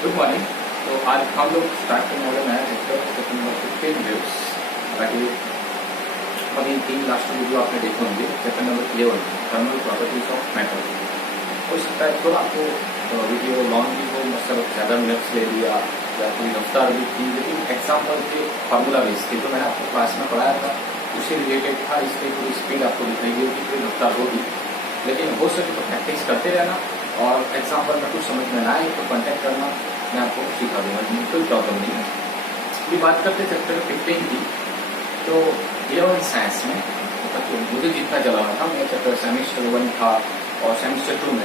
Good morning. तो आज हम लोग स्टार्ट करने वाले नया चैप्टर चैप्टर नंबर 15 वेव्स। ताकि अभी 3 लास्ट वीडियो आपने देखे होंगे chapter number 11 thermal properties of matter. हो सकता है थोड़ा आपको वीडियो लॉन्ग भी हो, मतलब ज़्यादा मिनट्स ले लिया या थोड़ी रफ्तार भी थी, लेकिन एग्जाम्पल के फार्मूला बेस थे जो मैंने आपको क्लास में पढ़ाया था उससे रिलेटेड था। इसलिए थोड़ी स्पीड आपको दिखाई होगी, थोड़ी रफ्तार होगी, लेकिन हो सके तो प्रैक्टिस करते रहना और एग्जाम्पल में कुछ समझ में ना आए तो कॉन्टैक्ट करना, मैं आपको सिखा दूंगा, कोई प्रॉब्लम नहीं है। अभी बात करते चैप्टर 15 की। तो 11 साइंस में मतलब मुझे जितना चलाना था, मेरा चैप्टर सेमेस्टर 1 था और सेमेस्टर 2 में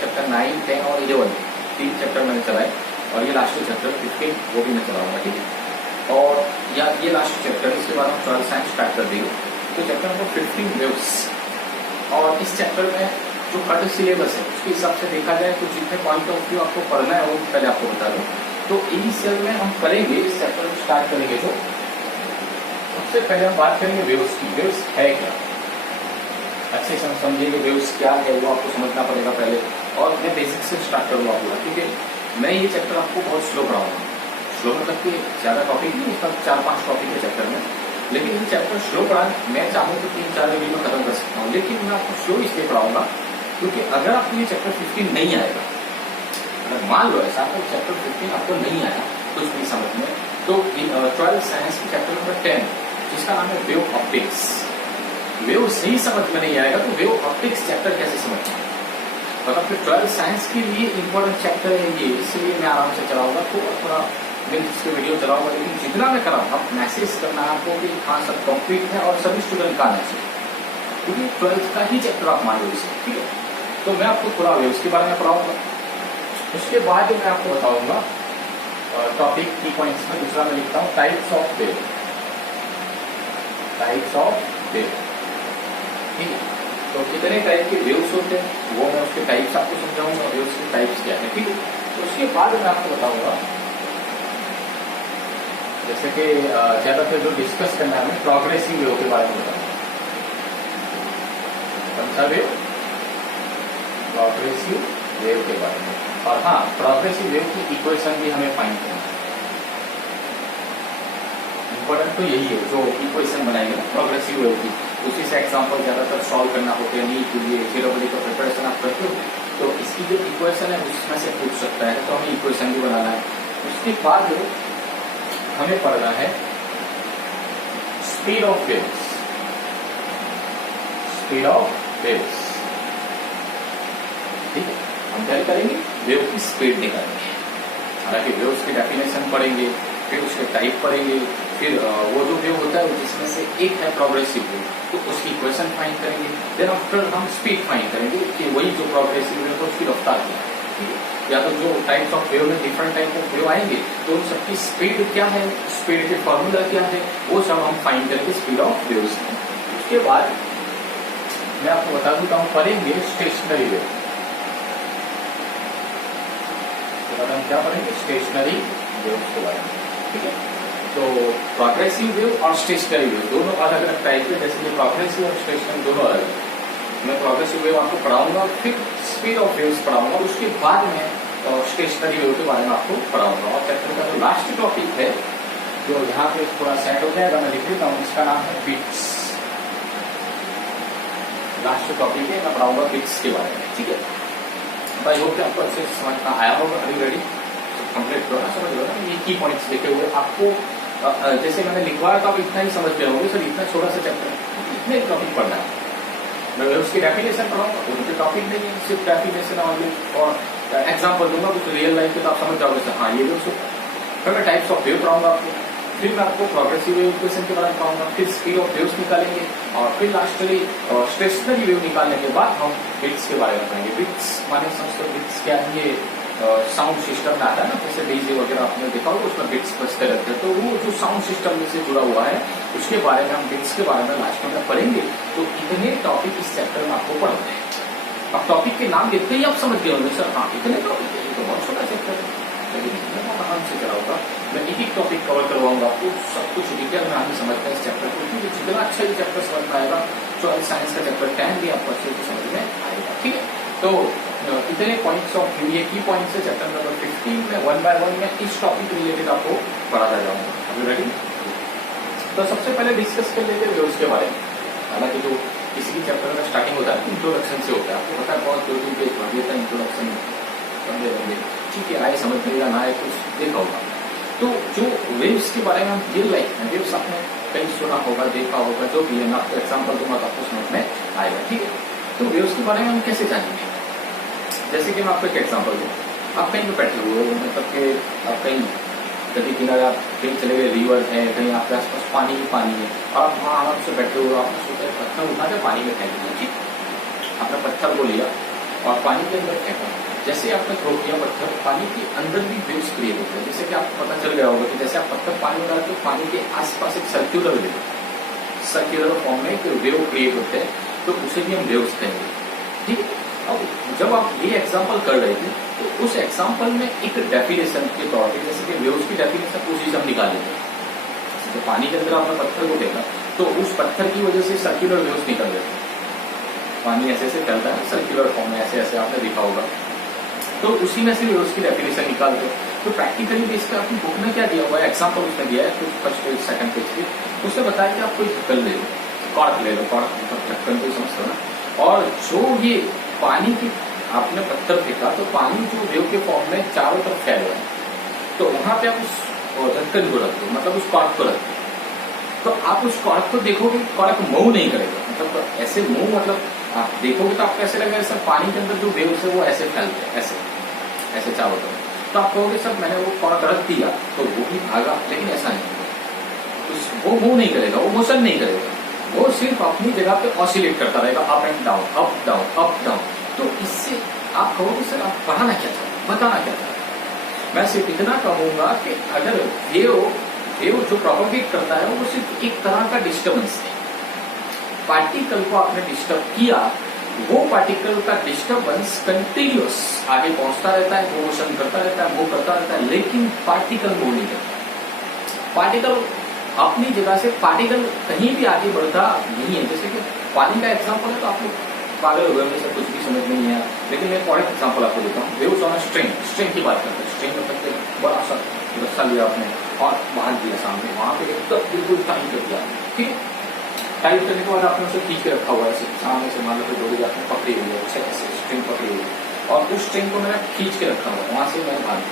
चैप्टर 9, 10 और 11 3 चैप्टर मैंने चलाए और ये लास्ट चैप्टर 15 वो भी मैं चलाऊंगा, ठीक है। और या ये लास्ट चैप्टर, इसके बाद हम 12 साइंस स्टार्ट कर देंगे। तो चैप्टर नंबर 15 वेव्स, और इस चैप्टर में जो कट सिलेबस है उसके हिसाब से देखा जाए तो जितने पॉइंट ऑफ व्यू आपको पढ़ना है वो पहले आपको बता दूं। तो इनिशियल में हम करेंगे, इस चैप्टर को स्टार्ट करेंगे तो सबसे पहले हम बात करेंगे वेव्स की। वेव्स है क्या, अच्छे से हम समझेंगे वेव्स क्या है, वो आपको समझना पड़ेगा पहले। और मैं बेसिक से स्टार्ट करूंगा पूरा, ठीक है। मैं ये चैप्टर आपको बहुत स्लो पढ़ाऊंगा, स्लो मतलब कि ज्यादा टॉपिक नहीं, इसका 4-5 टॉपिक है चैप्टर में, लेकिन ये चैप्टर स्लो पढ़ा मैं चाहूँ तो 3-4 वीडियो में खत्म कर सकता हूँ, लेकिन मैं आपको स्लो इसलिए पढ़ाऊंगा क्योंकि अगर आपको ये चैप्टर 15 नहीं आएगा, अगर मान लो ऐसा तो चैप्टर 15 आपको नहीं आया कुछ भी समझ में, तो 12 साइंस की चैप्टर नंबर 10 जिसका नाम है वेव ऑप्टिक्स, वेव सही समझ में नहीं आएगा तो वेव ऑप्टिक्स चैप्टर कैसे समझना। मतलब फिर 12 साइंस के लिए इंपॉर्टेंट चैप्टर है ये, इसलिए मैं आराम से चलाऊंगा, थोड़ा मिनट्स के वीडियो चलाऊंगा, लेकिन जितना मैं कराऊंगा मैसेज करना है आपको कि हाँ सब कंप्लीट है और सभी स्टूडेंट का आना चाहिए, क्योंकि 12th का ही चैप्टर आप मान लो इसे, ठीक है। तो मैं आपको थोड़ा वेव्स के बारे में पढ़ाऊंगा, उसके बाद मैं आपको बताऊंगा टॉपिक की पॉइंट्स में। दूसरा मैं लिखता हूँ types of wave, types of wave, ठीक है। तो कितने टाइप के वेव्स होते हैं वो मैं उसके टाइप्स आपको समझाऊंगा, वेव्स के टाइप्स क्या है, ठीक है। तो उसके बाद मैं आपको बताऊंगा जैसे कि ज्यादातर जो डिस्कस करना है, प्रोग्रेसिव वेव के बारे में बताऊंगा। कौन सा वेव? प्रोग्रेसिव वेव के बारे में। और हाँ, प्रोग्रेसिव वेव की इक्वेशन भी हमें फाइंड करना है। इंपॉर्टेंट तो यही है, जो इक्वेशन बनाएंगे ना प्रोग्रेसिव वेव की, उसी से एग्जांपल ज्यादातर सॉल्व करना होते हैं। नीट के लिए जेईई का प्रिपरेशन आप करते हो तो इसकी जो इक्वेशन है उसमें से पूछ सकता है, तो हमें इक्वेशन भी बनाना है। उसके बाद हमें पढ़ना है speed of waves, speed of waves, ठीक है। हम क्या करेंगे, वेव की स्पीड निकालेंगे। हालांकि वेव्स की डेफिनेशन पढ़ेंगे, फिर उसके टाइप पढ़ेंगे, फिर वो जो वेव होता है जिसमें से एक है प्रोग्रेसिव वेव, तो उसकी इक्वेशन फाइंड करेंगे। देन आफ्टर हम स्पीड फाइंड करेंगे कि वही जो प्रोग्रेसिव वेव है उसकी रफ्तार क्या है, ठीक है। या तो जो टाइप्स ऑफ वेव में डिफरेंट टाइप ऑफ वेव आएंगे तो उन सबकी स्पीड क्या है, स्पीड के फॉर्मूला क्या है, वो सब हम फाइंड करेंगे स्पीड ऑफ वेव्स में। उसके बाद मैं आपको बता दूं हम पढ़ेंगे स्टेशनरी वेव। हम क्या पढ़ेंगे, स्टेशनरी वेव्स के बारे में, ठीक है। तो प्रोग्रेसिव वेव और स्टेशनरी वेव दोनों अलग अलग टाइप के, जैसे ये प्रोग्रेसिव और स्टेशनरी दोनों अलग है। मैं प्रोग्रेसिव वेव आपको पढ़ाऊंगा, फिर स्पीड ऑफ वेव्स पढ़ाऊंगा, उसके बाद में स्टेशनरी वेव के बारे में आपको पढ़ाऊंगा। और चैप्टर का जो लास्ट टॉपिक है जो यहाँ पे थोड़ा सेट हो जाएगा, मैं लिख देता हूँ, इसका नाम है बिट्स। लास्ट टॉपिक है, मैं पढ़ाऊंगा बिट्स के बारे में, ठीक है। आई होप कि आपको अच्छे से समझ में आया होगा। अभी रेडी कंप्लीट करो ना, समझ लो ना, ये की पॉइंट्स देखे हुए आपको जैसे मैंने लिखवाया था, आप इतना ही समझ गए होंगे। सर इतना छोटा सा चैप्टर, इतने टॉपिक पढ़ना है। मैं उसकी डेफिनेशन पढ़ाऊंगा, उनके टॉपिक नहीं है, सिर्फ डेफिनेशन और एग्जाम्पल दूंगा, कुछ रियल लाइफ के तो आप समझ जाओगे सर हाँ ये लोग। फिर मैं टाइप्स ऑफ वेव पढ़ाऊंगा आपको, फिर मैं आपको प्रोग्रेसिव वेव इक्वेशन के बारे में पढ़ाऊंगा, फिर स्पीड ऑफ वेव्स निकालेंगे और फिर लास्टली स्टेशनरी वेव निकालने के बाद हम बिट्स के बारे में पढ़ेंगे। बिट्स माने समझते बिट्स क्या है, ये साउंड सिस्टम में आता है ना, जैसे डीजे वगैरह आपने देखा होगा उसमें बिट्स बजते रहते हैं, तो वो जो साउंड सिस्टम से जुड़ा हुआ है उसके बारे में हम बिट्स के बारे में लास्ट में पढ़ेंगे। तो इतने टॉपिक इस चैप्टर में आपको पढ़ना है। अब टॉपिक के नाम देखते ही आप समझ गए होंगे सर हाँ इतने टॉपिक है, ये तो बहुत छोटा चैप्टर है, लेकिन मैं आराम से चलाऊंगा। मैं एक एक टॉपिक कवर करवाऊंगा आपको, सब कुछ डिटेल में आगे समझता है इस चैप्टर को, क्योंकि जितना अच्छा ये चैप्टर समझ पाएगा 12 साइंस का चैप्टर 10 भी आपको अच्छे से समझ में आएगा, ठीक है। तो इतने पॉइंट्स ऑफ व्यू, ये की पॉइंट्स है चैप्टर नंबर 15 में। 1 बाय 1 में इस टॉपिक रिलेटेड आपको पढ़ाता जाऊंगा। अभी रेडी? तो सबसे पहले डिस्कस कर लेते हैं वेव्स के बारे में। हालांकि जो किसी भी चैप्टर का स्टार्टिंग होता है इंट्रोडक्शन से होता है, आपको पता है बहुत 2-3 पेज भर देता है इंट्रोडक्शन बंदे, ठीक है, आए समझ में ना आए कुछ देखा होगा। तो जो वेव्स के बारे में हम रियल लाइफ में वेव्स आपने कहीं सुना होगा, देखा होगा, जो भी है मैं आपको एग्जाम्पल दूंगा तो आपको समझ में आएगा, ठीक है। तो वेव्स के बारे में हम कैसे जानेंगे? जैसे कि मैं आपको एक एग्जाम्पल दूँ, आप कहीं पे बैठे हुए हो, मतलब कि आप कहीं नदी किनारे आप कहीं चले गए, रिवर है, कहीं आपके आसपास पानी ही पानी है, और आप वहाँ आराम से बैठे हुए, आपने सोचा पत्थर उठा के पानी में फेंक दिया, ठीक। आपने पत्थर को लिया और पानी के अंदर फेंका। जैसे आपने थ्रो किया पत्थर, पानी के अंदर भी वेव्स क्रिएट होते हैं। जैसे कि आपको पता चल गया होगा कि जैसे आप पत्थर पानी में डालते हो, पानी के आसपास एक सर्क्यूलर फॉर्म में एक वेव क्रिएट होते हैं, तो उसे भी हम वेव्स कहेंगे, ठीक है। अब जब आप ये एग्जाम्पल कर रहे थे तो उस एग्जाम्पल में एक डेफिनेशन के तौर पे, जैसे कि वेव्स की डेफिनेशन उसी से हम निकालेंगे। तो पानी के अंदर आपने पत्थर को फेंका तो उस पत्थर की वजह से सर्क्यूलर वेव्स निकल रहे थे, पानी ऐसे ऐसे चलता है सर्क्यूलर फॉर्म में, ऐसे ऐसे आपने देखा होगा। तो उसी में से वेव्स की डेफिनेशन निकाल दो। तो प्रैक्टिकली बेस पे आपकी बुक में क्या दिया हुआ है, एग्जाम्पल उसमें दिया है, कुछ फर्स्ट पेज सेकंड पेज पे, उससे बताया कि आप कोई ढक्कन ले लो, कॉर्क ले लो, कॉर्क मतलब ढक्कन को समझते हो ना, और जो ये पानी की आपने पत्थर फेंका तो पानी जो वेव के फॉर्म में चारों तरफ फैल रहा है, तो वहां पे आप उस ढक्कन को रख दो, मतलब उस कॉर्क को रख दो। तो आप उस कॉर्क को देखोगे, कॉर्क मूव नहीं करेगा, मतलब ऐसे मूव, मतलब आप देखोगे तो आपको ऐसे लगेगा सर पानी के अंदर जो वेव्स है वो ऐसे फैलते हैं, ऐसे ऐसे चारों तरफ। तो आप कहोगे सर मैंने वो कॉर्क रख दिया तो वो भी भागा, लेकिन ऐसा नहीं, वो मूव नहीं करेगा, वो मोशन नहीं करेगा, वो सिर्फ अपनी जगह पे ऑसिलेट करता रहेगा, up and down, up down, up down. तो इससे आप कहोगे सर आप पढ़ाना क्या चाहते, बताना क्या चाहते? मैं सिर्फ इतना कहूंगा कि अगर वेव जो प्रोपोगेट करता है वो सिर्फ एक तरह का डिस्टर्बेंस है। पार्टिकल को आपने डिस्टर्ब किया, वो पार्टिकल का डिस्टर्बेंस कंटिन्यूअस आगे पहुंचता रहता है, मोशन करता रहता है, मूव करता रहता है, लेकिन पार्टिकल मूव नहीं करता। पार्टिकल अपनी जगह से, पार्टिकल कहीं भी आगे बढ़ता नहीं है। जैसे कि पानी का एग्जाम्पल है तो आप लोग पागल हुए, में से कुछ भी समझ में नहीं आया, लेकिन मैं और एक एग्जाम्पल आपको देता हूँ। वेव्स ऑन स्ट्रिंग की बात करते हैं। स्ट्रिंग मतलब बड़ा सा रस्सा लिया आपने और बांध दिया सामने, वहां पे एकदम बिल्कुल टाइट कर दिया, ठीक है। टाइट करने के बाद आपने उसे खींच के रखा हुआ है, सामने से मान लो कोई डोरी आपने पकड़ी हुई है, अच्छे ऐसे स्ट्रिंग पकड़ी हुई है, और उस स्ट्रिंग को मैंने खींच के रखा हुआ है, वहां से मैंने बांध,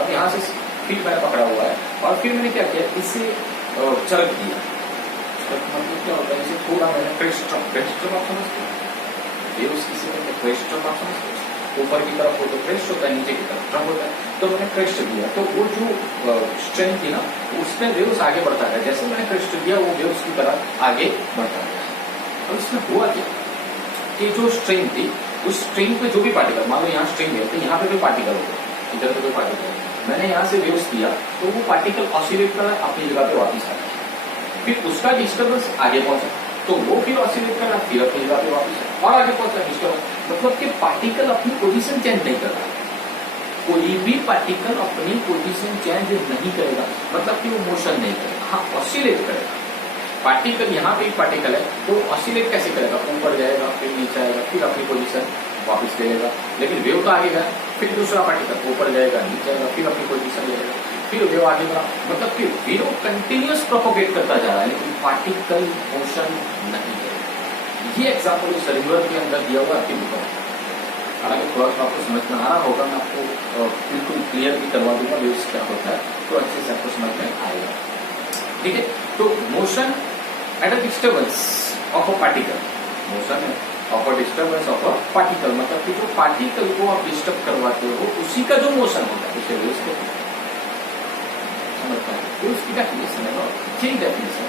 अब यहाँ से फीट मैंने पकड़ा हुआ है, और फिर मैंने क्या किया, इसे चरक दिया। मतलब क्या होता है, इसे थोड़ा मैंने क्रेस्ट्रम आप समझते हैं, वेव्स किसी में क्रेस्ट्रम आप समझते हैं, ऊपर की तरफ हो तो क्रेस्ट होता है, नीचे की तरफ ट्रम होता है, तो मैंने क्रेस्ट दिया, तो वो जो स्ट्रिंग थी ना उसमें वेव्स आगे बढ़ता है, जैसे मैंने क्रेस्ट दिया वो वेव्स की तरफ आगे बढ़ता है। और इसमें हुआ क्या कि जो स्ट्रिंग थी, उस स्ट्रिंग पे जो भी पार्टिकल, मान लो यहाँ स्ट्रिंग है तो यहाँ पे कोई पार्टिकल होगा, इधर पे कोई पार्टिकल, मैंने यहाँ से वेव्स दिया तो वो पार्टिकल ऑसिलेट कर अपनी जगह पे वापस आ गया, फिर उसका डिस्टर्बेंस आगे पहुंचा तो वो फिर ऑसिलेट कर फिर अपनी जगह पे वापस और आगे पहुंचा डिस्टर्बेंस। मतलब कि पार्टिकल अपनी पोजीशन चेंज नहीं कर रहा, कोई भी पार्टिकल अपनी पोजीशन चेंज नहीं करेगा, मतलब कि वो मोशन नहीं करेगा, हाँ ऑसिलेट करेगा। पार्टिकल यहाँ पे एक पार्टिकल है तो ऑसिलेट कैसे करेगा, ऊपर जाएगा फिर नीचे आएगा फिर अपनी पोजीशन वापस ले लेगा, लेकिन वेव तो आगे गया, फिर दूसरा पार्टिकल ऊपर जाएगा नीचे आएगा फिर अपनी पोजीशन ले लेगा, फिर वेव आगे बढ़ा, मतलब कि वेव कंटिन्यूअस प्रोपोगेट करता जा रहा है, लेकिन पार्टिकल मोशन नहीं करेगा। ये एग्जाम्पल उस रिवर के अंदर दिया हुआ आपकी बुक में, हालांकि थोड़ा सा आपको समझ में आ रहा होगा, मैं आपको बिल्कुल क्लियर भी करवा दूंगा वेव्स क्या होता है, तो अच्छे से आपको समझ में आएगा, ठीक है। तो motion at a disturbance of a particle, motion of a disturbance of a particle, मतलब कि जो पार्टिकल को आप डिस्टर्ब करवाते हो उसी का जो मोशन होता है उसे वेव्स कहते हैं, समझता है। तो उसकी डेफिनेशन है, यही definition,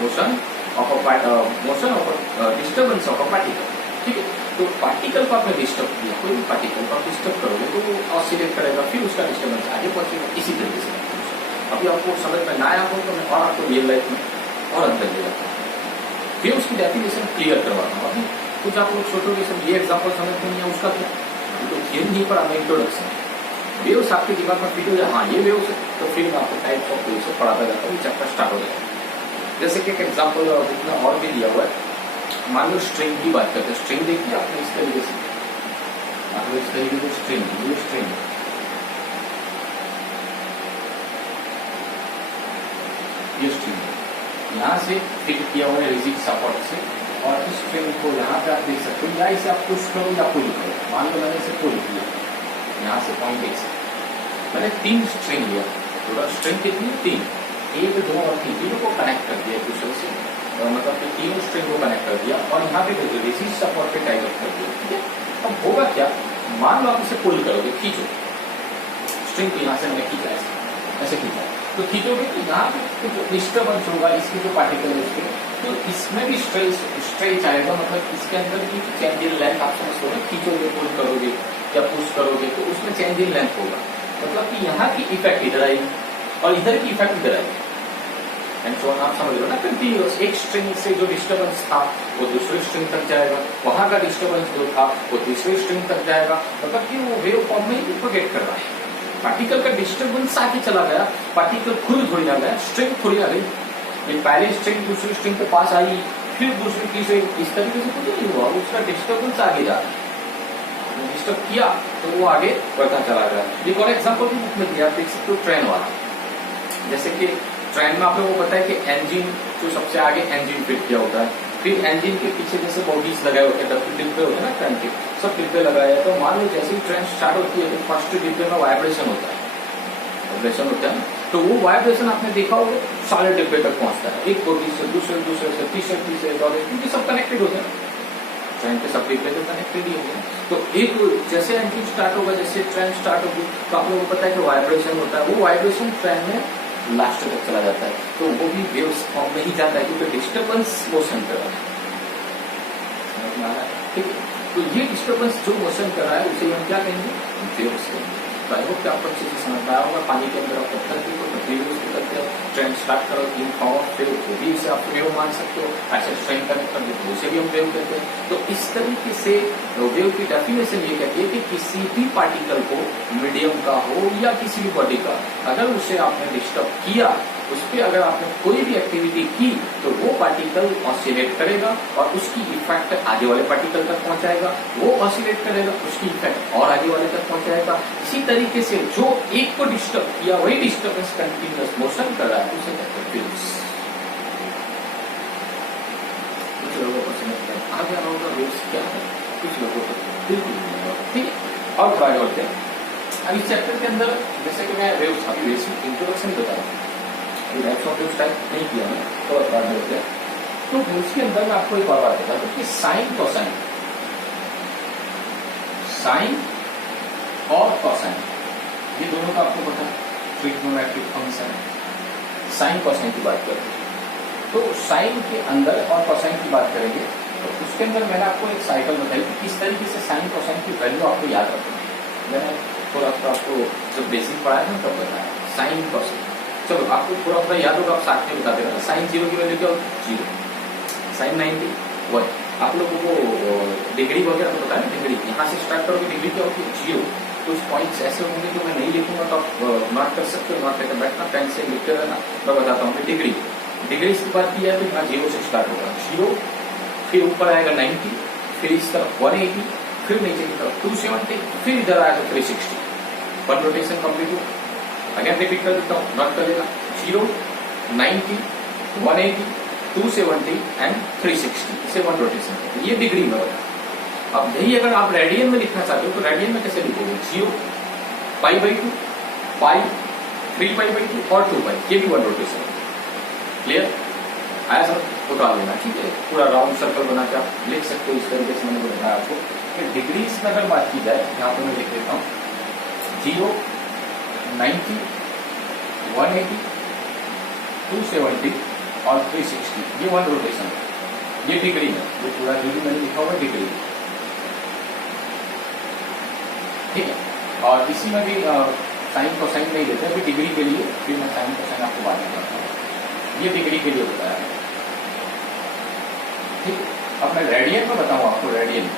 motion of a disturbance of a particle, ठीक है। तो पार्टिकल को आपने डिस्टर्ब किया, कोई भी पार्टिकल को आप डिस्टर्ब करोगे तो वो ऑसिलेट करेगा, फिर उसका डिस्टर्बेंस आगे पहुंचेगा, इसी तरीके से। अभी आपको समझ में ना आया हो तो मैं और आपको रियल लाइफ में और अंदर ले जाता हूँ, फिर उसकी डेफिनेशन क्लियर करवाता हूँ। अभी कुछ आप लोग सोचोगे सर ये एग्जाम्पल समझ में नहीं है, उसका क्या, तो थियरी नहीं पढ़ा, मैं इंट्रोडक्शन, वेव्स आपके दिमाग में फिट हो जाए, हाँ ये वेव्स है, तो फिर मैं आपको टाइप्स ऑफ वेव्स से पढ़ाता जाता हूँ, चैप्टर स्टार्ट हो जाएगा। जैसे कि एक एग्जाम्पल इतना और भी दिया हुआ है, मान लो स्ट्रिंग की बात करते हैं, स्ट्रिंग देखिए आपने इस तरीके से, मतलब इस तरीके से स्ट्रिंग, ये स्ट्रिंग यहाँ से फिट किया हुआ है रिजिड सपोर्ट से, और इस स्ट्रिंग को यहाँ पे आप देख सकते हो, या इसे आप पुश करो या पुल करो। मान लो मैंने इसे पुल किया यहाँ से पॉइंट ए से, मैंने 3 स्ट्रिंग लिया, टोटल स्ट्रिंग कितनी 3, 1 2 और 3, तीनों को कनेक्ट कर दिया एक दूसरे से, मतलब कि तीनों स्ट्रिंग को कनेक्ट कर दिया और यहाँ पे रिजिड सपोर्ट पे टाइप कर दिया। ठीक है, अब होगा क्या, मान लो आप इसे पुल करोगे, खींचो स्ट्रिंग को, यहाँ से मैंने खींचा ऐसे खींचा, तो खींचोगे तो यहाँ पे जो डिस्टर्बेंस होगा इसके जो पार्टिकल है उसके, तो इसमें भी स्ट्रेच आएगा, मतलब इसके अंदर भी चेंज इन लेंथ आप समझ लो, खींचोगे पुल करोगे या पुश करोगे तो उसमें चेंज इन लेंथ होगा, मतलब कि यहाँ की इफेक्ट इधर आएगी और इधर की इफेक्ट इधर आएगी, एंड सो आप समझ लो ना। कंटिन्यूअस एक स्ट्रिंग से जो डिस्टर्बेंस था वो दूसरी स्ट्रिंग तक जाएगा, वहां का डिस्टर्बेंस जो था वो तीसरी स्ट्रिंग तक जाएगा, मतलब कि वो वेव फॉर्म में ही प्रोपेगेट कर रहा है। पार्टिकल का डिस्टर्बेंस आगे चला गया, पार्टिकल खुद थोड़ी ना गया, स्ट्रिंग थोड़ी ना गई, पहले स्ट्रिंग दूसरी स्ट्रिंग के पास आई, फिर दूसरी तीसरी, इस तरीके से कुछ नहीं हुआ, उसका डिस्टर्बेंस आगे जा रहा है, डिस्टर्ब किया तो वो आगे बढ़ता चला गया। एक और एग्जाम्पल भी बुक में दिया, आप देख सकते हो ट्रेन वाला, जैसे कि ट्रेन में आप लोगों को पता है कि इंजन जो सबसे आगे इंजन फिट किया होता है, फिर इंजन के पीछे जैसे बॉडीज लगाए होते हैं, डिब्बे होते हैं ना ट्रेन के, सब डिब्बे लगाए हैं, तो मान लो जैसे ही ट्रेन स्टार्ट होती है तो फर्स्ट डिब्बे में वाइब्रेशन होता है, तो वो वाइब्रेशन आपने देखा होगा सारे डिब्बे तक पहुंचता है, एक बॉडी से दूसरे से तीसरे और क्योंकि सब कनेक्टेड होते हैं, ट्रेन के सब डिब्बे तो कनेक्टेड ही होते हैं। तो एक जैसे इंजन स्टार्ट होगा, जैसे ट्रेन स्टार्ट होगी, तो आप लोगों को पता है कि वाइब्रेशन होता है, वो वाइब्रेशन ट्रेन में लास्ट तक चला जाता है, तो वो भी वेव्स फॉर्म में ही जाता है क्योंकि डिस्टर्बेंस मोशन कर रहा है। ठीक है, तो ये डिस्टर्बेंस जो मोशन कर रहा है उसे हम क्या कहेंगे, वेव्स कहेंगे। तो आई होप कि आपको अच्छे से समझ पाया होगा। पानी के अंदर आप पत्थर की मटेरियल करते हो, ट्रेंड स्टार्ट करो, इन पावर फिर वो भी उसे आप वेव मान सकते हो, ऐसे स्ट्रेंथ कनेक्ट कर दो उसे भी हम वेव कहते हैं। तो इस तरीके से वेव की डेफिनेशन ये कहती है कि किसी भी पार्टिकल को, मीडियम का हो या किसी भी बॉडी का, अगर उसे आपने डिस्टर्ब किया, उस पर अगर आपने कोई भी एक्टिविटी की, तो वो पार्टिकल ऑसिलेट करेगा और उसकी इफेक्ट आगे वाले पार्टिकल तक पहुंचाएगा, वो ऑसिलेट करेगा, उसकी इफेक्ट और आगे वाले तक पहुंचाएगा। इसी तरीके से जो एक को डिस्टर्ब किया वही डिस्टर्बेंस कंटिन्यूअस मोशन कर रहा है, उसे कहते हैं वेव्स। कुछ लोगों को समझते हैं आगे आ होगा वेव्स क्या है, कुछ लोगों को बिल्कुल नहीं होगा। ठीक है, और ट्राई करते हैं। अब इस चैप्टर के अंदर जैसे कि मैं वेव्स अभी बेसिक इंट्रोडक्शन बता रहा हूँ, टाइप्स ऑफ वेव्स टाइप नहीं किया मैं, तो बात करते हैं। तो वेव्स के अंदर मैं आपको एक और बात बता दूं कि साइन कोसाइन, साइन और कोसाइन ये दोनों का आपको पता है, ट्रिग्नोमेट्रिक फंक्शन। साइन कोसाइन की बात करें तो साइन के अंदर और कोसाइन की बात करेंगे, तो उसके अंदर मैंने आपको एक साइकिल बताई कि किस तरीके से साइन कोसाइन की वैल्यू आपको याद रखनी है। मैंने थोड़ा सा आपको जब बेसिक पढ़ाया था तब बताया साइन कोसाइन। चलो आपको थोड़ा थोड़ा याद होगा, आप साथ में बता देना। साइन 0 की वैल्यू क्या होगी, 0। साइन 90 1। आप लोगों को डिग्री वगैरह तो पता है, डिग्री यहाँ से स्टार्ट करोगे, डिग्री क्या होगी 0। कुछ पॉइंट्स ऐसे होंगे जो मैं नहीं लिखूंगा, तो आप नोट कर सकते हो, नोट करके बैठना, पेन से लिखते रहना। मैं बताता हूँ डिग्री, डिग्री की बात की है तो यहाँ 0 से स्टार्ट होगा, 0, फिर ऊपर आएगा 90, फिर इस तरफ 180, फिर नीचे की तरफ 270, फिर इधर आएगा 360। 1 रोटेशन कंप्लीट हो। अगेन रिपीट कर देता हूँ, नोट कर लेना, 0, 90, 180, 270 एंड 360, इसे 1 रोटेशन। ये डिग्री में होगा। अब यही अगर आप रेडियन में लिखना चाहते हो तो रेडियन में कैसे लिखोगे, 0, π/2, पाई, 3π/2 और 2π, ये भी 1 रोटेशन। क्लियर आया सब उठा लेना। ठीक है, पूरा राउंड सर्कल बना के आप लिख सकते हो, इस तरीके से मैंने बताया आपको। डिग्रीज में अगर बात की जाए, यहाँ पर मैं लिख देता हूँ 0, 90, 180, 270 और 360, ये 1 रोटेशन है। ये डिग्री है, ये पूरा जो भी मैंने लिखा हुआ है डिग्री। ठीक है, और इसी में भी साइन कोसाइन नहीं देते, अभी डिग्री के लिए, फिर मैं साइन कोसाइन आपको बाद में बताता हूँ। ये डिग्री के लिए बताया है। ठीक है, अब मैं रेडियन में बताऊँ आपको। रेडियन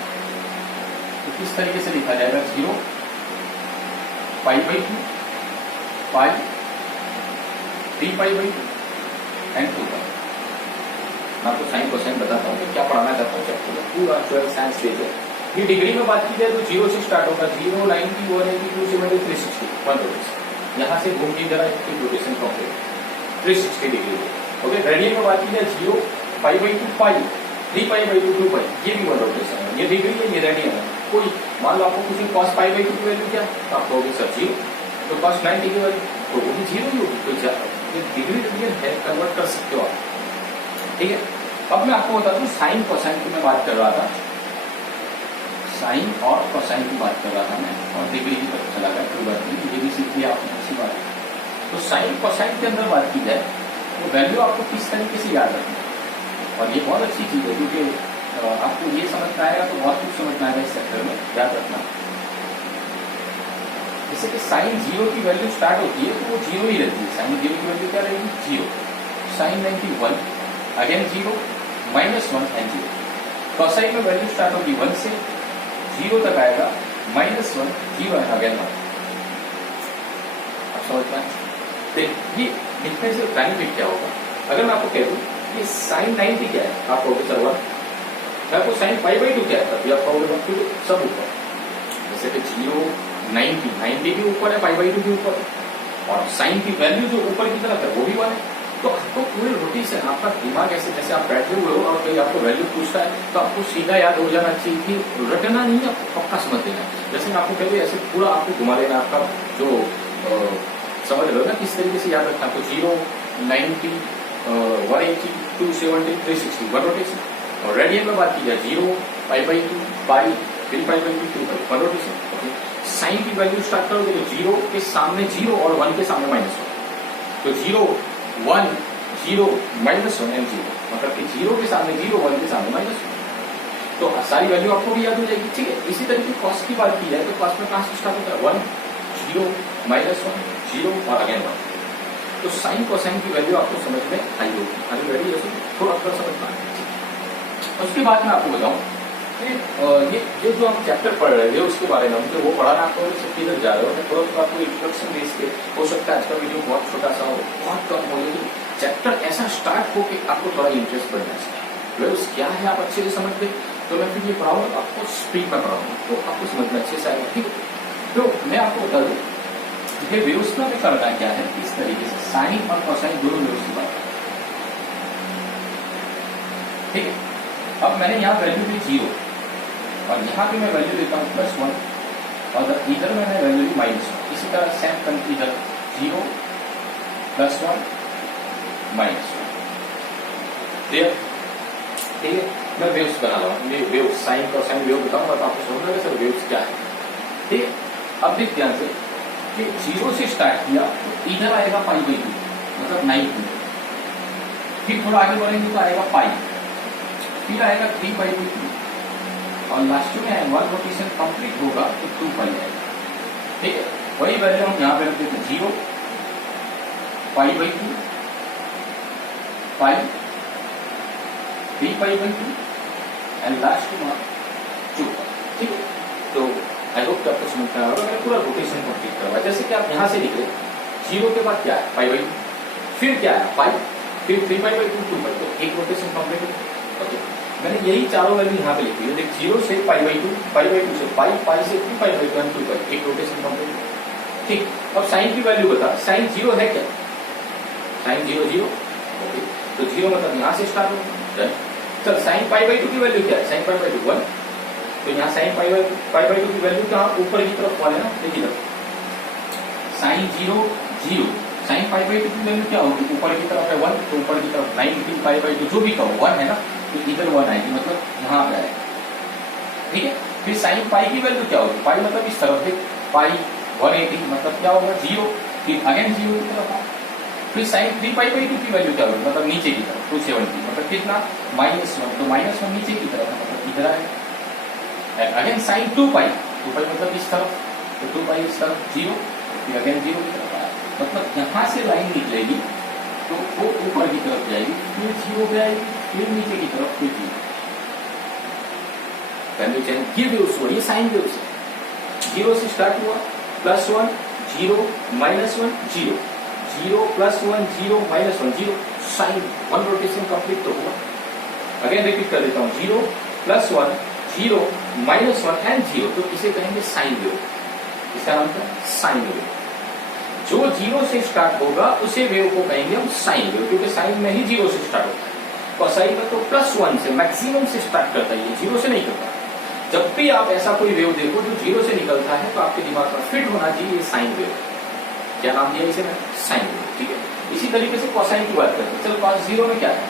तो किस तरीके से लिखा जाएगा, 0, π/2, पाई, 3π/2 एंड 2π। मैं आपको साइन कोसाइन बताता हूँ कि क्या पढ़ाना चाहता हूँ चैप्टर में, पूरा 12 साइंस ले ये डिग्री में बात की जाए तो 0 से स्टार्ट होगा, 0, 90, 180, 270, 360, 1 रोटेशन। यहाँ से घूम की जरा एक rotation complete 360 degree. Okay, radian में बात की जाए 0, π/2 पाई, 3π/2 2 पाई, ये भी 1 रोटेशन है। ये डिग्री है, ये रेडियन है। कोई मान लो आपको कुछ cos π/2 की वैल्यू क्या, तो आप कहोगे सर 0, तो cos 90 की वैल्यू तो वो भी 0 ही होगी। कोई डिग्री रेडियन है, कन्वर्ट कर सकते हो आप, ठीक है। अब मैं आपको बता दूं साइन कोसाइन की मैं बात कर रहा था, साइन और कोसाइन की बात कर रहा था मैं, और डिग्री की तरफ चला गया, कोई बात नहीं, ये भी सीख लिया आपने अच्छी बात। तो साइन कोसाइन के अंदर बात की जाए तो वैल्यू आपको किस तरीके से याद रखनी है, और ये बहुत अच्छी चीज है क्योंकि आपको ये समझना आएगा तो बहुत कुछ समझना आएगा इस सेक्टर में, याद रखना। जैसे कि साइन 0 की वैल्यू स्टार्ट होती है तो वो 0 ही रहती है, साइन 0 की वैल्यू क्या रहेगी 0, साइन 90 1, अगेन 0, -1 एंड 0। कोसाइन में वैल्यू स्टार्ट होगी 1 से 0 तक आएगा, -1, 0 एंड अगेन 1। आप समझ पाए? देखिए लिखने से बेनिफिट क्या होगा, अगर मैं आपको कह दूं कि साइन 90 क्या है, आप कहोगे सर 1, मैं आपको साइन π/2 क्या है, तभी आप कहोगे क्योंकि सब ऊपर, जैसे कि 0, 90 भी ऊपर है, π/2 भी ऊपर है, और साइन की वैल्यू जो ऊपर की तरफ है वो भी 1 है। तो आपको पूरे रोटेशन, आपका दिमाग ऐसे जैसे आप बैठे हुए हो और कोई आपको वैल्यू पूछता है तो आपको सीधा याद हो जाना चाहिए कि रटना नहीं है, आपको पक्का समझ देना। जैसे मैं आपको कहते ऐसे पूरा आपको घुमा लेना, आपका जो समझ लो ना किस तरीके से याद रखना। तो 0, 90, 180, 270, 360, 1 रोटेशन। और रेडियन में बात की जाए 0, π/2 पाई, 3π/2 2 पाई, 1 रोटेशन। ओके, साइन की वैल्यू स्टार्ट करोगे तो 0 के सामने 0 और 1 के सामने -1, तो 0, 1, 0, -1 एंड 0, मतलब कि 0 के सामने 0, 1 के सामने -1, तो सारी वैल्यू आपको भी याद हो जाएगी, ठीक है। इसी तरीके कॉस की बात की जाए तो कॉस में कहां से स्टार्ट होता है 1, 0, -1, 0 और अगेन 1। तो साइन कोसाइन की वैल्यू आपको समझ में आई होगी, अभी रेडी है, थोड़ा थोड़ा समझना है। उसके बाद मैं आपको बताऊं ये जो हम चैप्टर पढ़ रहे थे उसके बारे में, वो पढ़ाना आपको किधर जा रहे हो, मैं थोड़ा आपको इंट्रोडक्शन बेस के, हो सकता है आज का वीडियो बहुत छोटा सा हो, बहुत कम हो, लेकिन चैप्टर ऐसा स्टार्ट हो कि आपको थोड़ा इंटरेस्ट बढ़ना चाहिए। वेव्स क्या है आप अच्छे से समझ गए, तो मैं फिर ये पढ़ाऊंगा आपको स्पीड में पढ़ाऊंगा, तो आपको समझना अच्छे से आएगा, ठीक है। तो मैं आपको बता दूं कि वेव्स में करना क्या है, इस तरीके से साइन और कोसाइन दोनों वेव्स की बात, ठीक है। अब मैंने यहाँ वैल्यू दी 0 और यहाँ पे मैं वैल्यू देता हूँ +1 और इधर मैंने वैल्यू दी -1। इसी तरह सेम इधर 0, +1, -1, ठीक है। मैं वेव्स बना रहा हूँ, वेव साइन कोसाइन वेव बताऊंगा तो आपको समझ में सर वेव्स क्या है, ठीक है। अब देख ध्यान से कि 0 से स्टार्ट किया तो इधर आएगा π/2 मतलब 90, फिर थोड़ा आगे बढ़ेंगे तो आएगा पाई, फिर आएगा 3π/2 और लास्ट में 1 रोटेशन कंप्लीट होगा तो 2 पाई आएगा, ठीक है। वही वैल्यू हम यहाँ पे रखते थे 0, π/2 पाई, 3π/2 एंड लास्ट में 2, ठीक है। तो आई होप आपको समझ में आएगा। मैंने पूरा रोटेशन कंप्लीट करवा, जैसे कि आप यहाँ से निकले 0 के बाद क्या है π/2, फिर क्या है पाई, फिर 3π/2 2 पाई, तो एक रोटेशन कंप्लीट हो। ओके, मैंने यही चारों वैल्यू यहाँ पे लिखी है, देख 0 से π/2, π/2 से पाई, पाई से 3π/2 एंड 2 पाई, एक रोटेशन कंप्लीट, ठीक। अब साइन की वैल्यू बता, साइन 0 है क्या, साइन 0 0, ओके, तो 0 मतलब यहाँ से स्टार्ट हो। चल साइन π/2 की वैल्यू क्या है, साइन π/2 1, तो यहाँ साइन π/2 की वैल्यू कहाँ ऊपर की तरफ 1 है ना, देखिए साइन 0 0, साइन π/2 की वैल्यू क्या होगी, ऊपर की तरफ है 1, तो ऊपर की तरफ 90 π/2 जो भी कहो 1 है ना, तो इधर 1 आएगी, मतलब यहाँ पे आएगा, ठीक है। फिर साइन पाई की वैल्यू क्या होगी, पाई मतलब इस तरफ देख, पाई 180 मतलब क्या होगा 0, फिर अगेन 0 की तरफ, फिर साइन 3π/2 की वैल्यू क्या होगी, मतलब नीचे की तरफ 270 मतलब कितना -1, तो -1 नीचे की तरफ है, मतलब इधर आएगा। अगेन साइन 2 पाई मतलब इस तरफ, तो 2 पाई इस तरफ 0, फिर अगेन 0 की तरफ आएगा, मतलब यहाँ से लाइन निकलेगी तो वो ऊपर की तरफ जाएगी, फिर 0 पे आएगी, फिर नीचे की तरफ फिर 0। ये वेव्स हुआ, ये साइन वेव्स है। 0 से स्टार्ट हुआ, +1 0 -1 0, 0 +1 0 -1 0, साइन 1 रोटेशन कंप्लीट तो हुआ। अगेन रिपीट कर देता हूँ, 0 +1 0 -1 एंड 0, तो इसे कहेंगे साइन वेव। इसका नाम क्या है? Sine wave. जो 0 से स्टार्ट होगा उसे वेव को कहेंगे हम साइन वेव, क्योंकि साइन में ही 0 से स्टार्ट होता है। कोसाइन में तो +1 से मैक्सिमम से स्टार्ट करता है, ये 0 से नहीं करता। जब भी आप ऐसा कोई वेव देखो जो 0 से निकलता है तो आपके दिमाग में फिट होना चाहिए ये साइन वेव। क्या नाम दिया इसे? Sine wave. ठीक है, इसी तरीके से कोसाइन की बात करते हैं। चलो cos 0 में क्या है?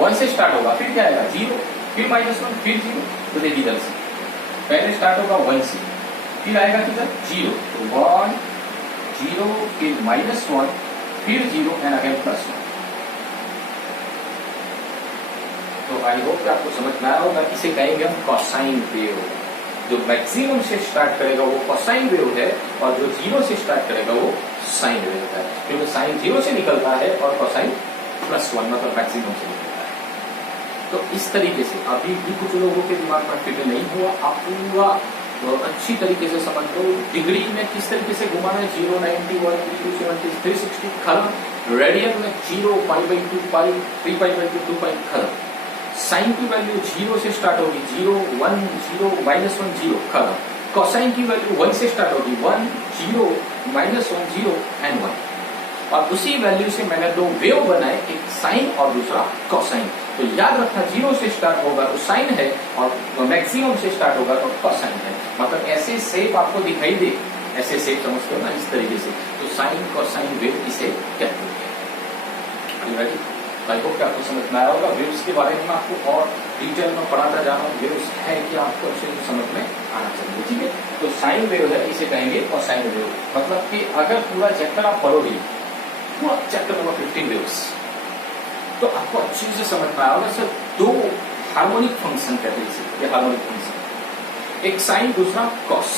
1 से स्टार्ट होगा, फिर क्या आएगा? 0, फिर -1, फिर 0। तो देखिए इधर से पहले स्टार्ट होगा 1 से, फिर आएगा किधर? 0, तो 1 0, फिर -1, फिर 0 एंड अगेन +1। तो आई होप कि आपको समझ में आया होगा। इसे कहेंगे हम कोसाइन वेव। जो मैक्सिमम से स्टार्ट करेगा वो कोसाइन वेव है, और जो 0 से स्टार्ट करेगा वो साइन वेव है, क्योंकि साइन 0 से निकलता है और कोसाइन +1 मतलब मैक्सिमम से निकलता है। तो इस तरीके से अभी भी कुछ लोगों के दिमाग में फिट नहीं हुआ, आप पूरा अच्छी तरीके से समझ लो। डिग्री में किस तरीके से घुमाना है? 0, 90, 1, 270, 360 खत्म। रेडियन में 0, π/2, π, 3π/2, 2π खत्म। साइन की वैल्यू 0 से स्टार्ट होगी, 0, 1, 0, -1, 0 खत्म। कोसाइन की वैल्यू 1 से स्टार्ट होगी, 1, 0, -1, 0 एंड 1। और उसी वैल्यू से मैंने दो वेव बनाए, एक साइन और दूसरा कोसाइन। तो याद रखना 0 से स्टार्ट होगा तो साइन है, और मैक्सिमम से स्टार्ट होगा तो कोसाइन है। मतलब ऐसे शेप आपको दिखाई दे, ऐसे शेप समझते हो ना, इस तरीके से, तो साइन कोसाइन वेव इसे कहते हैं। आई होप कि आपको समझ में आया होगा। वेव्स के बारे में आपको और डिटेल में पढ़ाता जा रहा हूँ। वेव्स है कि आपको अच्छे से समझ में आना चाहिए। ठीक है, तो साइन वेव है, इसे कहेंगे कोसाइन वेव। मतलब कि अगर पूरा चैप्टर आप पढ़ोगे, पूरा चैप्टर नंबर 15 वेव्स, तो आपको अच्छे से समझ में आया होगा। सर 2 हार्मोनिक फंक्शन कहते हैं, ये हार्मोनिक फंक्शन, एक साइन दूसरा कॉस,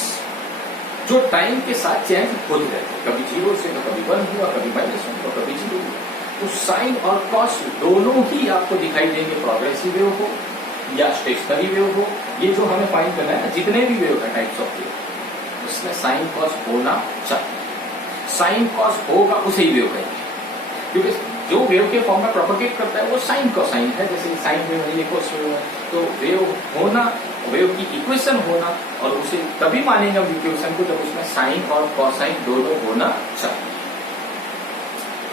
जो टाइम के साथ चेंज होते रहते हैं। कभी 0 से, तो कभी 1 हुआ, कभी -1, तो कभी 0 हुआ। तो साइन और कॉस दोनों ही आपको दिखाई देंगे, प्रोग्रेसिव वेव हो या स्टेशनरी वेव हो। ये जो हमें फाइंड करना है, जितने भी वेव है टाइप्स ऑफ वेव, उसमें साइन कॉस होना चाहिए। साइन कॉस होगा उसे ही वेव कहेंगे, क्योंकि जो वेव के फॉर्म में प्रोपोगेट करता है वो साइन कोसाइन है। जैसे साइन वेव है, ये कोस वेव है। तो वेव होना, वेव की इक्वेशन होना, और उसे तभी मानेंगे हम इक्वेशन को जब उसमें साइन और कोसाइन दोनों होना चाहिए।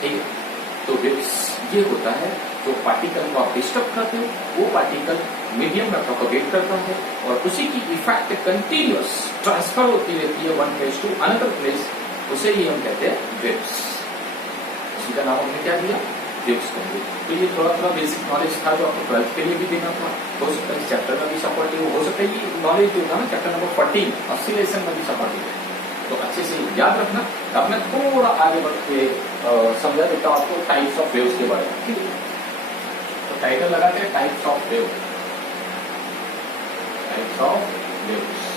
ठीक है, तो वेव्स ये होता है, जो पार्टिकल को आप डिस्टर्ब करते हो वो पार्टिकल मीडियम में प्रोपोगेट करता है, और उसी की इफेक्ट कंटिन्यूअस ट्रांसफर होती रहती है one place to another place, उसे ही हम कहते हैं वेव्स। उसी का नाम हमने क्या दिया? वेव्स कहेंगे। तो ये थोड़ा बेसिक नॉलेज था जो आपको 12th के लिए भी देना था। हो सकता है इस चैप्टर में भी सपोर्टिव हो सकता है ये नॉलेज जो था ना चैप्टर नंबर 14 ऑसिलेशन में भी सपोर्टिव है। तो अच्छे से याद रखना। अब मैं थोड़ा आगे बढ़ के समझा देता हूँ आपको टाइप्स ऑफ वेव्स के बारे में। ठीक है, तो टाइटल लगाते हैं types of wave. Types of waves,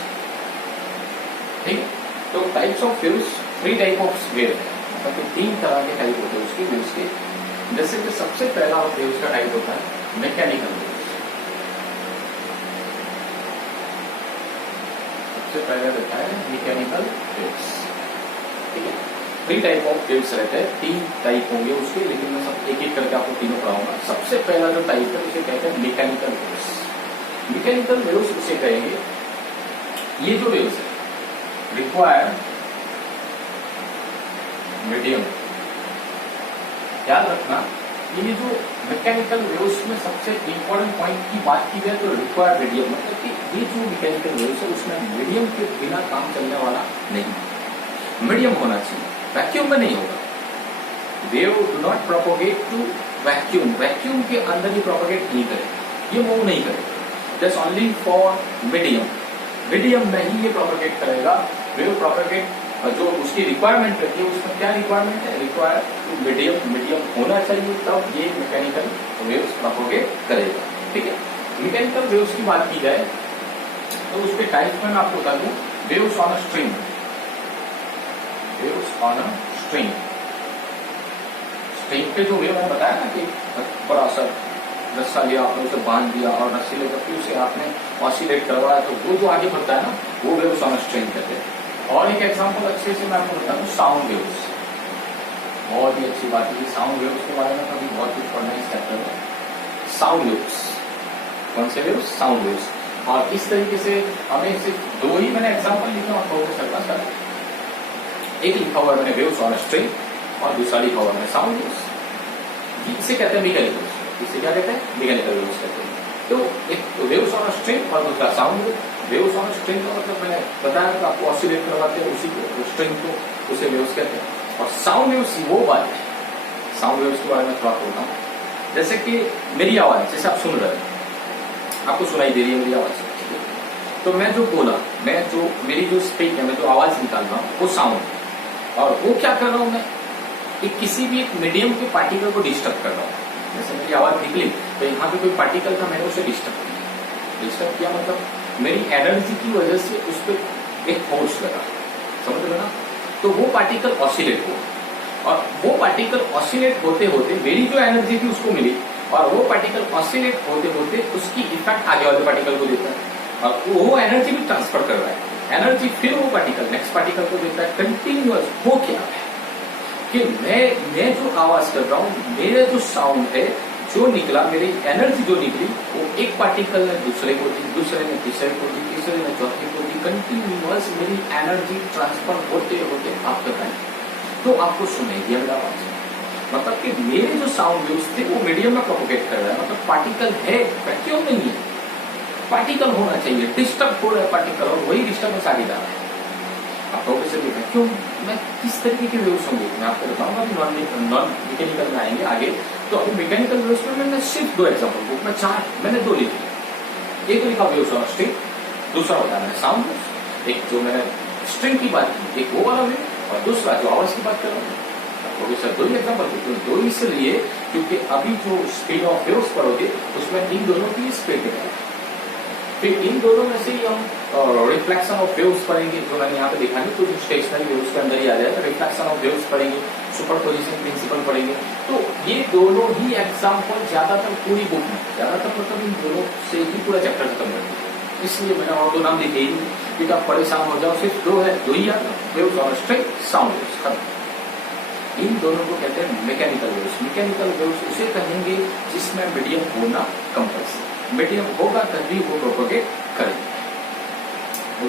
ठीक है। तो types of waves 3 type of wave है, मतलब 3 तरह के टाइप होते हैं उसके वेव्स के। जैसे कि सबसे पहला वेव्स का टाइप होता है मैकेनिकल वेव्स। सबसे पहले रहता है मैकेनिकल वेव्स। ठीक है, 3 टाइप ऑफ वेव्स रहते हैं, 3 टाइप होंगे उसके, लेकिन मैं सब एक एक करके आपको तीनों पढ़ाऊंगा। सबसे पहला जो टाइप है उसे कहते हैं मैकेनिकल वेव्स। मैकेनिकल वेव्स उसे कहेंगे, ये जो वेव्स है रिक्वायर मीडियम। याद रखना, ये जो मैकेनिकल वेव्स में सबसे इंपॉर्टेंट पॉइंट की बात की जाए तो रिक्वायर्ड मीडियम, मतलब कि ये जो मैकेनिकल वेव्स है उसमें मीडियम के बिना काम चलने वाला नहीं, मीडियम होना चाहिए, वैक्यूम में नहीं होगा। Wave do not propagate to vacuum, vacuum के अंदर ही प्रोपोगेट नहीं करेगा, ये मूव नहीं करेगा। That's only for medium, medium में ही ये प्रोपोगेट करेगा। वेव प्रोपोगेट जो उसकी रिक्वायरमेंट रहती है, उसमें क्या रिक्वायरमेंट है? रिक्वायर टू मीडियम होना चाहिए, तब ये मैकेनिकल वेव्स प्रोपोगेट करेगा। ठीक है, मैकेनिकल वेव्स की बात की जाए तो उसके टाइप में मैं आपको बता दूं, waves on a string, waves on a string. String पे जो वेव मैंने बताया ना कि बड़ा सा रस्सा लिया आपने, उसे बांध दिया और रस्सी लेकर के उसे आपने ऑसिलेट करवाया, तो वो जो आगे बढ़ता है ना, वो वेव्स ऑन अ स्ट्रिंग कहते हैं। और एक एग्जांपल अच्छे से मैं आपको बता दूं, साउंड वेव्स। बहुत ही अच्छी बात है, साउंड वेव्स के बारे में कभी बहुत कुछ पढ़ना है इस चैप्टर में। साउंड वेव्स, कौन से वेव्स? Sound waves. और इस तरीके से हमें सिर्फ दो ही मैंने एग्जाम्पल लिखे और प्रोफेसर का सर एक लिखा हुआ मैंने वेव्स ऑन स्ट्रिंग और दूसरा लिखा हुआ मैंने साउंड वेव्स। इसे कहते हैं मैकेनिकल, इसे क्या कहते हैं मैकेनिकल वेव्स कहते हैं। तो एक वेव्स ऑन स्ट्रिंग और दूसरा sound wave. Waves on string का मतलब मैंने बताया था आपको, ऑसिलेट करवाते हैं उसी को, स्ट्रिंग को, उसे वेव्स कहते हैं। और साउंड वेव्स वो बात है, साउंड वेव्स के बारे में थोड़ा बोलता हूँ। जैसे कि मेरी आवाज, जैसे आप सुन रहे हैं, आपको सुनाई दे रही है मेरी आवाज, तो मैं जो बोला, मैं जो मेरी जो स्पीक है, मैं जो आवाज निकाल रहा हूँ वो साउंड। और वो क्या कर रहा हूँ मैं, एक किसी भी एक मीडियम के पार्टिकल को डिस्टर्ब कर रहा हूँ। जैसे मेरी आवाज निकली तो यहाँ पे कोई पार्टिकल था, मैंने उसे डिस्टर्ब किया, मतलब मेरी एनर्जी की वजह से उस पर एक फोर्स लगा, समझ रहे ना। तो वो पार्टिकल ऑसिलेट हुआ और वो पार्टिकल ऑसिलेट होते होते मेरी जो एनर्जी थी उसको मिली और वो पार्टिकल ऑसिलेट होते होते उसकी इफेक्ट आगे वाले पार्टिकल को देता है और वो एनर्जी भी ट्रांसफर कर रहा है। एनर्जी फिर वो पार्टिकल नेक्स्ट पार्टिकल को देता है। कंटिन्यूअस हो क्या है कि मैं जो आवाज कर रहा हूँ, मेरा जो साउंड है जो निकला, मेरी एनर्जी जो निकली वो एक पार्टिकल ने दूसरे को दी, दूसरे ने तीसरे को दी, तीसरे ने चौथे को दी। कंटिन्यूअस मेरी एनर्जी ट्रांसफर होते होते आप बताएं तो आपको सुनेगी मेरा आवाज। मतलब कि मेरे जो साउंड वेव्स थे वो मीडियम में प्रोपोगेट कर रहा है, मतलब पार्टिकल है, वैक्यूम नहीं है, पार्टिकल होना चाहिए, डिस्टर्ब हो रहा है पार्टिकल और वही डिस्टर्बेंस आगे जा रहा है। आप लोगों से वैक्यूम में किस तरीके के वेव्स होंगे मैं आपको बताऊंगा, नॉन मैकेनिकल में आएंगे आगे। तो अभी मैकेनिकल वेव्स में मैंने सिर्फ दो एग्जाम्पल, बुक में चार, मैंने दो लिखे। एक लिखा वेव्स ऑन स्ट्रिंग, दूसरा होता है साउंड वेव्स। एक जो मैंने स्ट्रिंग की बात की, एक वो वाला वेव, और दूसरा जो आवाज की बात कर रहा हूँ। तो सर दो ही एग्जाम्पल देते, दो इसलिए क्योंकि अभी जो स्पीड ऑफ वेव्स पढ़ोगे उसमें इन दोनों की स्पीड है, फिर इन दोनों में से ही हम रिफ्लेक्शन ऑफ वेव्स पढ़ेंगे, जो मैंने यहाँ पे दिखा नहीं, तो स्टेशनरी वेव्स के अंदर ही आ जाएगा। रिफ्लेक्शन ऑफ वेव्स पढ़ेंगे, सुपरपोजिशन प्रिंसिपल पढ़ेंगे। तो ये दोनों ही एग्जाम्पल ज्यादातर पूरी बुक में, ज्यादातर मतलब इन दोनों से ही पूरा चैप्टर खत्म कर दिया। इसलिए मैंने और दो नाम लिखे ही नहीं, क्योंकि आप परेशान हो जाओ, सिर्फ दो है, दो ही याद, waves on string, sound waves, खत्म। इन दोनों को कहते हैं मैकेनिकल वेव्स। मैकेनिकल वेव्स उसे कहेंगे जिसमें मीडियम होना कंपल्सरी, मीडियम होगा तभी वो प्रोपोगेट करेंगे।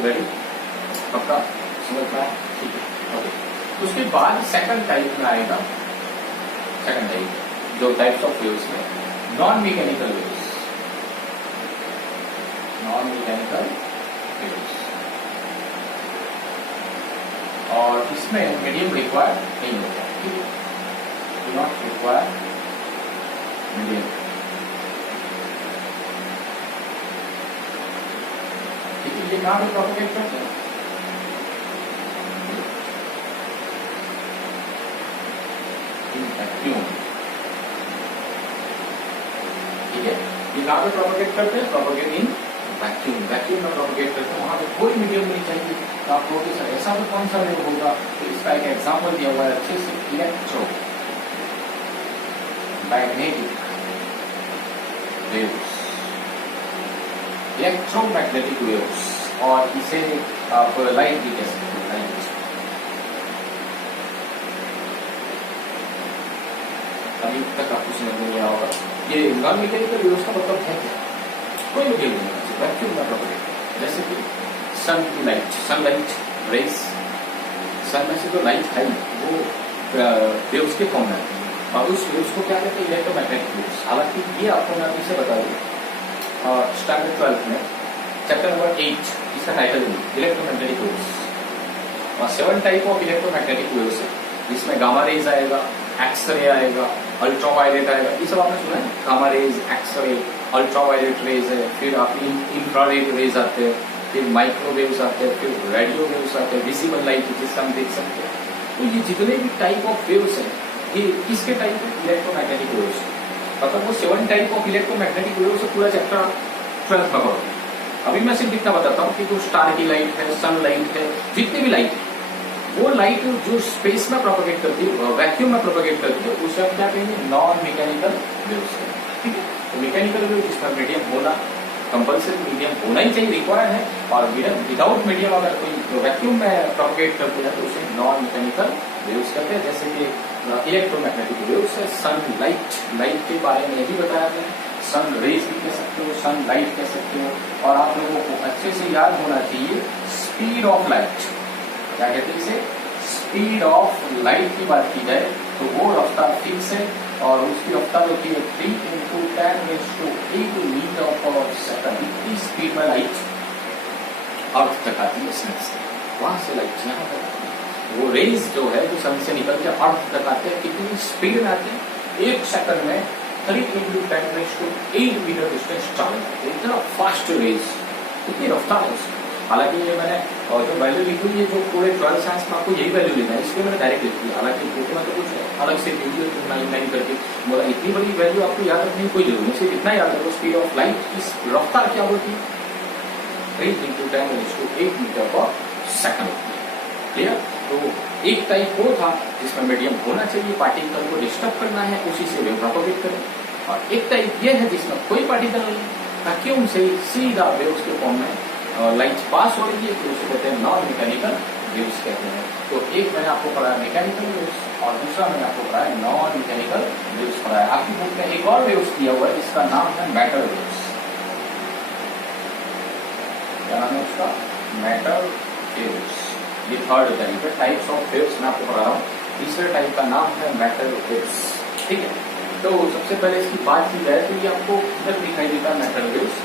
रेडी, पक्का समझ में आया? ठीक है, ओके। उसके बाद सेकंड टाइप में आएगा, सेकंड टाइप जो टाइप्स ऑफ वेव्स में non mechanical waves, non mechanical waves. और इसमें मीडियम रिक्वायर्ड नहीं होता, do not require medium। ठीक है, ये कहाँ पे प्रोपोगेट करते हैं? In vacuum. ठीक है, ये कहाँ पे प्रोपोगेट करते हैं? Propagate in vacuum. वैक्यूम में प्रोपोगेट करते हैं, वहां पे कोई मीडियम नहीं चाहिए। तो आप लोगों सर ऐसा तो कौन सा वेव होगा? तो इसका एक एग्जाम्पल दिया हुआ है अच्छे से, electro magnetic waves, electromagnetic waves, और इसे आप लाइट भी कह सकते हैं, लाइट। अभी तक आपको समझ में आया होगा ये नॉन मैकेनिकल वेव्स का मतलब है क्या? कोई भी वेव नहीं, वैक्यूम में प्रोपोगेट। जैसे कि सन की लाइट, सनलाइट रेस, सन में से जो लाइट है वो वेव्स के फॉर्म में है और उस वेव्स को क्या कहते हैं? Electromagnetic waves. हालांकि ये आपको मैं अभी से बता दूं, और स्टैंडर्ड 12 में चैप्टर नंबर 8 इसका टाइटल है इलेक्ट्रोमैग्नेटिक वेव्स। और 7 टाइप ऑफ इलेक्ट्रोमैग्नेटिक वेव्स है, जिसमें गामा रेज आएगा, एक्सरे आएगा, अल्ट्रावायलेट आएगा। ये सब आपने सुना है, gamma rays, x ray, ultraviolet rays है, फिर आपकी इंफ्रारेड रेज आते हैं, फिर माइक्रोवेव्स आते हैं, फिर रेडियो वेव्स आते हैं, विजिबल लाइट जिससे हम देख सकते हैं। तो ये जितने भी टाइप ऑफ वेव्स हैं ये किसके टाइप है? Electromagnetic waves. मतलब वो 7 टाइप ऑफ इलेक्ट्रोमैग्नेटिक वेव्स से पूरा चैप्टर 12 में पढ़ो। अभी मैं सिर्फ इतना बताता हूँ कि जो स्टार की लाइट है, सन लाइट है, जितनी भी लाइट है, वो लाइट जो स्पेस में प्रोपोगेट करती है, वैक्यूम में प्रोपोगेट करती है, उसे हम क्या कहेंगे? Non mechanical waves. ठीक है, तो मैकेनिकल वेव जिसमें मीडियम होना कंपल्सरी, मीडियम होना ही चाहिए, रिक्वायर्ड है। और विदाउट मीडियम अगर कोई वैक्यूम में प्रोपोगेट करते हैं तो उसे नॉन मैकेनिकल वेव्स कहते हैं, जैसे कि इलेक्ट्रोमैग्नेटिक वेव्स है, सनलाइट, लाइट के बारे में भी बताया गया, सन रेज भी कह सकते हो, सन लाइट कह सकते हो। और आप लोगों को अच्छे से याद होना चाहिए स्पीड ऑफ लाइट, क्या कहते हैं इसे, स्पीड ऑफ लाइट की बात की जाए तो वो रफ्तार फिक्स है और उसकी रफ्तार होती है 3 × 10⁸ मीटर पर सेकंड। इतनी स्पीड में लाइट अर्थ तक आती है सन से, वहां से लाइट यहाँ तक आती है। वो रेज जो है जो सन से निकल के अर्थ तक आते हैं, कितनी स्पीड में आते हैं, 1 सेकंड में 3 × 10⁸ मीटर डिस्टेंस ट्रैवल करते हैं। इतना फास्ट रेज, कितनी रफ्तार है उसकी। हालांकि ये मैंने जो वैल्यू लिखी हुई है, जो पूरे 12 साइंस में आपको यही वैल्यू लेना है, इसलिए मैंने डायरेक्ट लिखी है। हालांकि बुक में तो कुछ अलग से वीडियो लाइन करके बोला, इतनी बड़ी वैल्यू आपको याद रखने की कोई जरूरत नहीं, सिर्फ इतना याद रखो स्पीड ऑफ लाइट की रफ्तार क्या होती है, 3 × 10⁸ मीटर पर सेकंड होती है। क्लियर। तो एक टाइप वो था जिसमें मीडियम होना चाहिए, पार्टिकल को डिस्टर्ब करना है, उसी से वेव प्रोपेगेट करें। और एक टाइप ये है जिसमें कोई पार्टिकल नहीं, ताकि उनसे सीधा वेव्स के फॉर्म में लाइट पास हो रही है, तो उसे कहते हैं नॉन मैकेनिकल वेव्स कहते हैं। तो एक मैंने आपको पढ़ाया मैकेनिकल वेव्स और दूसरा मैंने आपको पढ़ाया नॉन मैकेनिकल वेव्स पढ़ाया। आपकी बुक में एक और वेव्स दिया हुआ है, इसका नाम है मैटर वेव्स। क्या नाम है उसका, मैटर वेव्स। ये थर्ड टाइप है, टाइप्स ऑफ वेव्स मैं आपको पढ़ा रहा हूँ। तीसरे टाइप का नाम है मैटर वेव्स। ठीक है, तो सबसे पहले इसकी बात की जाए तो ये आपको इधर दिखाई देता है मैटर वेव्स।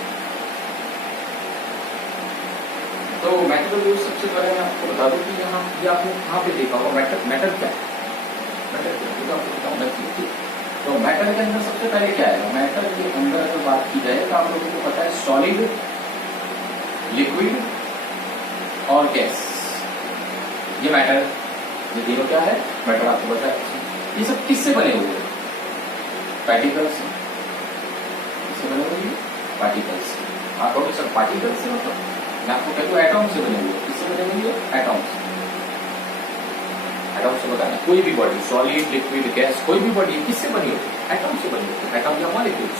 तो मैटर वेव्स सबसे पहले मैं आपको बता दूं कि यहाँ ये आपने कहाँ पे देखा होगा, मैटर क्या है, मैटर क्या है, तो आपको बताऊंगा। तो मैटर के अंदर सबसे पहले क्या है, मैटर के अंदर अगर बात की जाए तो आप लोगों को पता है सॉलिड, लिक्विड और गैस, ये मैटर, ये तीनों क्या है, मैटर आपको पता है। ये सब किससे बने हुए हैं, पार्टिकल्स। किससे बने हुए हैं, पार्टिकल्स। आप कहोगे सर पार्टिकल्स से मतलब, मैं आपको कहता हूँ एटॉम से बने हुए। किससे बने हुए हैं, एटॉम्स। एटॉम से बताना, कोई भी बॉडी, सॉलिड, लिक्विड, गैस, कोई भी बॉडी किससे बनी होती है, एटॉम से बनी होती है, एटॉम या मॉलिक्यूल्स।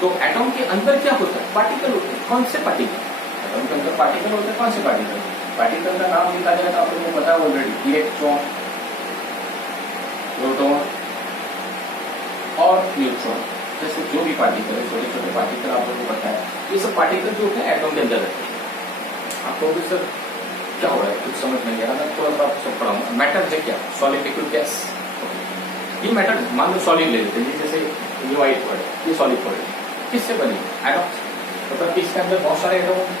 तो एटॉम के अंदर क्या होता है, पार्टिकल होते हैं। कौन से पार्टिकल, एटॉम के अंदर पार्टिकल होते हैं। कौन से पार्टिकल, पार्टिकल का नाम लिखा जाए तो आप लोगों को पता है ऑलरेडी, इलेक्ट्रॉन, प्रोटॉन और न्यूट्रॉन, जैसे जो भी पार्टिकल है, छोटे छोटे पार्टिकल आप लोगों को पता है। ये सब पार्टिकल जो होते हैं एटॉम के अंदर रहते हैं। आपको भी सर क्या हो रहा है, कुछ समझ नहीं आ रहा, मैं थोड़ा सा आपको सब पढ़ाऊंगा। मैटर है क्या, सॉलिड, लिक्विड, गैस। ये मैटर, मान लो सॉलिड ले लेते हैं, जैसे ये व्हाइट वर्ड, ये सॉलिड वर्ड, किससे बनी, एटॉम से। मतलब इसके अंदर बहुत सारे एटॉम होते हैं।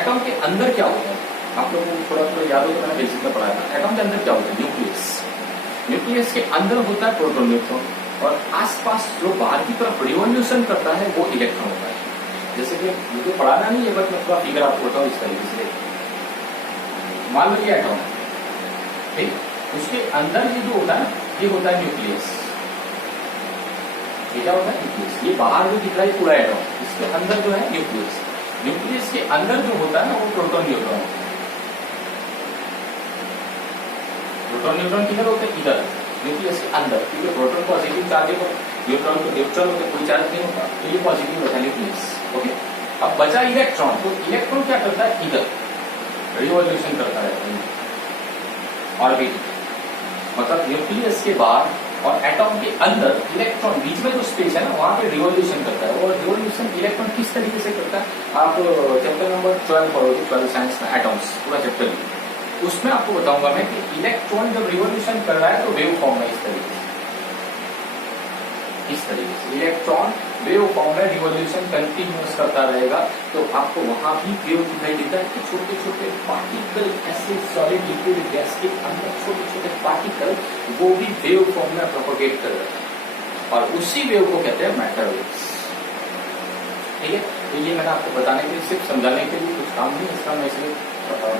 एटॉम के अंदर क्या होता है, आप लोगों को थोड़ा थोड़ा याद हो तो मैंने बेसिक में पढ़ाया था। एटॉम के अंदर क्या होता है, न्यूक्लियस। न्यूक्लियस के अंदर होता है प्रोटॉन, न्यूट्रॉन, और आसपास जो बाहर की तरफ रिवॉल्यूशन करता है वो इलेक्ट्रॉन होता है। जैसे कि मुझे पढ़ाना नहीं है, बट मैं थोड़ा फिगर आपको बताऊँ इस तरीके से। मान लो ये एटॉम, ठीक, उसके अंदर ये जो होता है ये होता है न्यूक्लियस। ये क्या होता है, न्यूक्लियस। ये बाहर जो दिख रहा है पूरा एटॉम, इसके अंदर जो है न्यूक्लियस। न्यूक्लियस के अंदर जो होता है ना वो प्रोटॉन, न्यूट्रॉन। प्रोटॉन न्यूट्रॉन किधर होते हैं, इधर न्यूक्लियस के अंदर, क्योंकि प्रोटॉन पॉजिटिव चार्ज है, न्यूट्रॉन को न्यूट्रल होता है, कोई चार्ज नहीं होता, तो ये पॉजिटिव होता है न्यूक्लियस। ओके, अब बचा इलेक्ट्रॉन। तो इलेक्ट्रॉन क्या करता है, इधर रिवॉल्यूशन करता है ऑर्बिट, मतलब न्यूक्लियस के बाहर और एटॉम के अंदर इलेक्ट्रॉन बीच में जो स्पेस है ना, वहां पे रिवॉल्यूशन करता है। और रिवॉल्यूशन इलेक्ट्रॉन किस तरीके से करता है, आप चैप्टर नंबर 12 पढ़ोगे, 12 साइंस में एटॉम्स पूरा चैप्टर, उसमें आपको बताऊंगा मैं कि इलेक्ट्रॉन जब रिवॉल्यूशन कर रहा है तो वेव फॉर्म में इस तरीके से इलेक्ट्रॉन वेव फॉर्म में रिवॉल्यूशन कंटिन्यूअस करता रहेगा। तो आपको वहां भी वेव दिखाई देता है कि छोटे छोटे पार्टिकल, ऐसे सॉलिड, लिक्विड, गैस के अंदर छोटे छोटे पार्टिकल, वो भी वेव फॉर्म में प्रोपोगेट कर रहे हैं, और उसी वेव को कहते हैं मैटर वेव्स। ठीक है, तो ये मैंने आपको बताने के लिए, सिर्फ समझाने के लिए, कुछ काम नहीं इसका, मैं इसलिए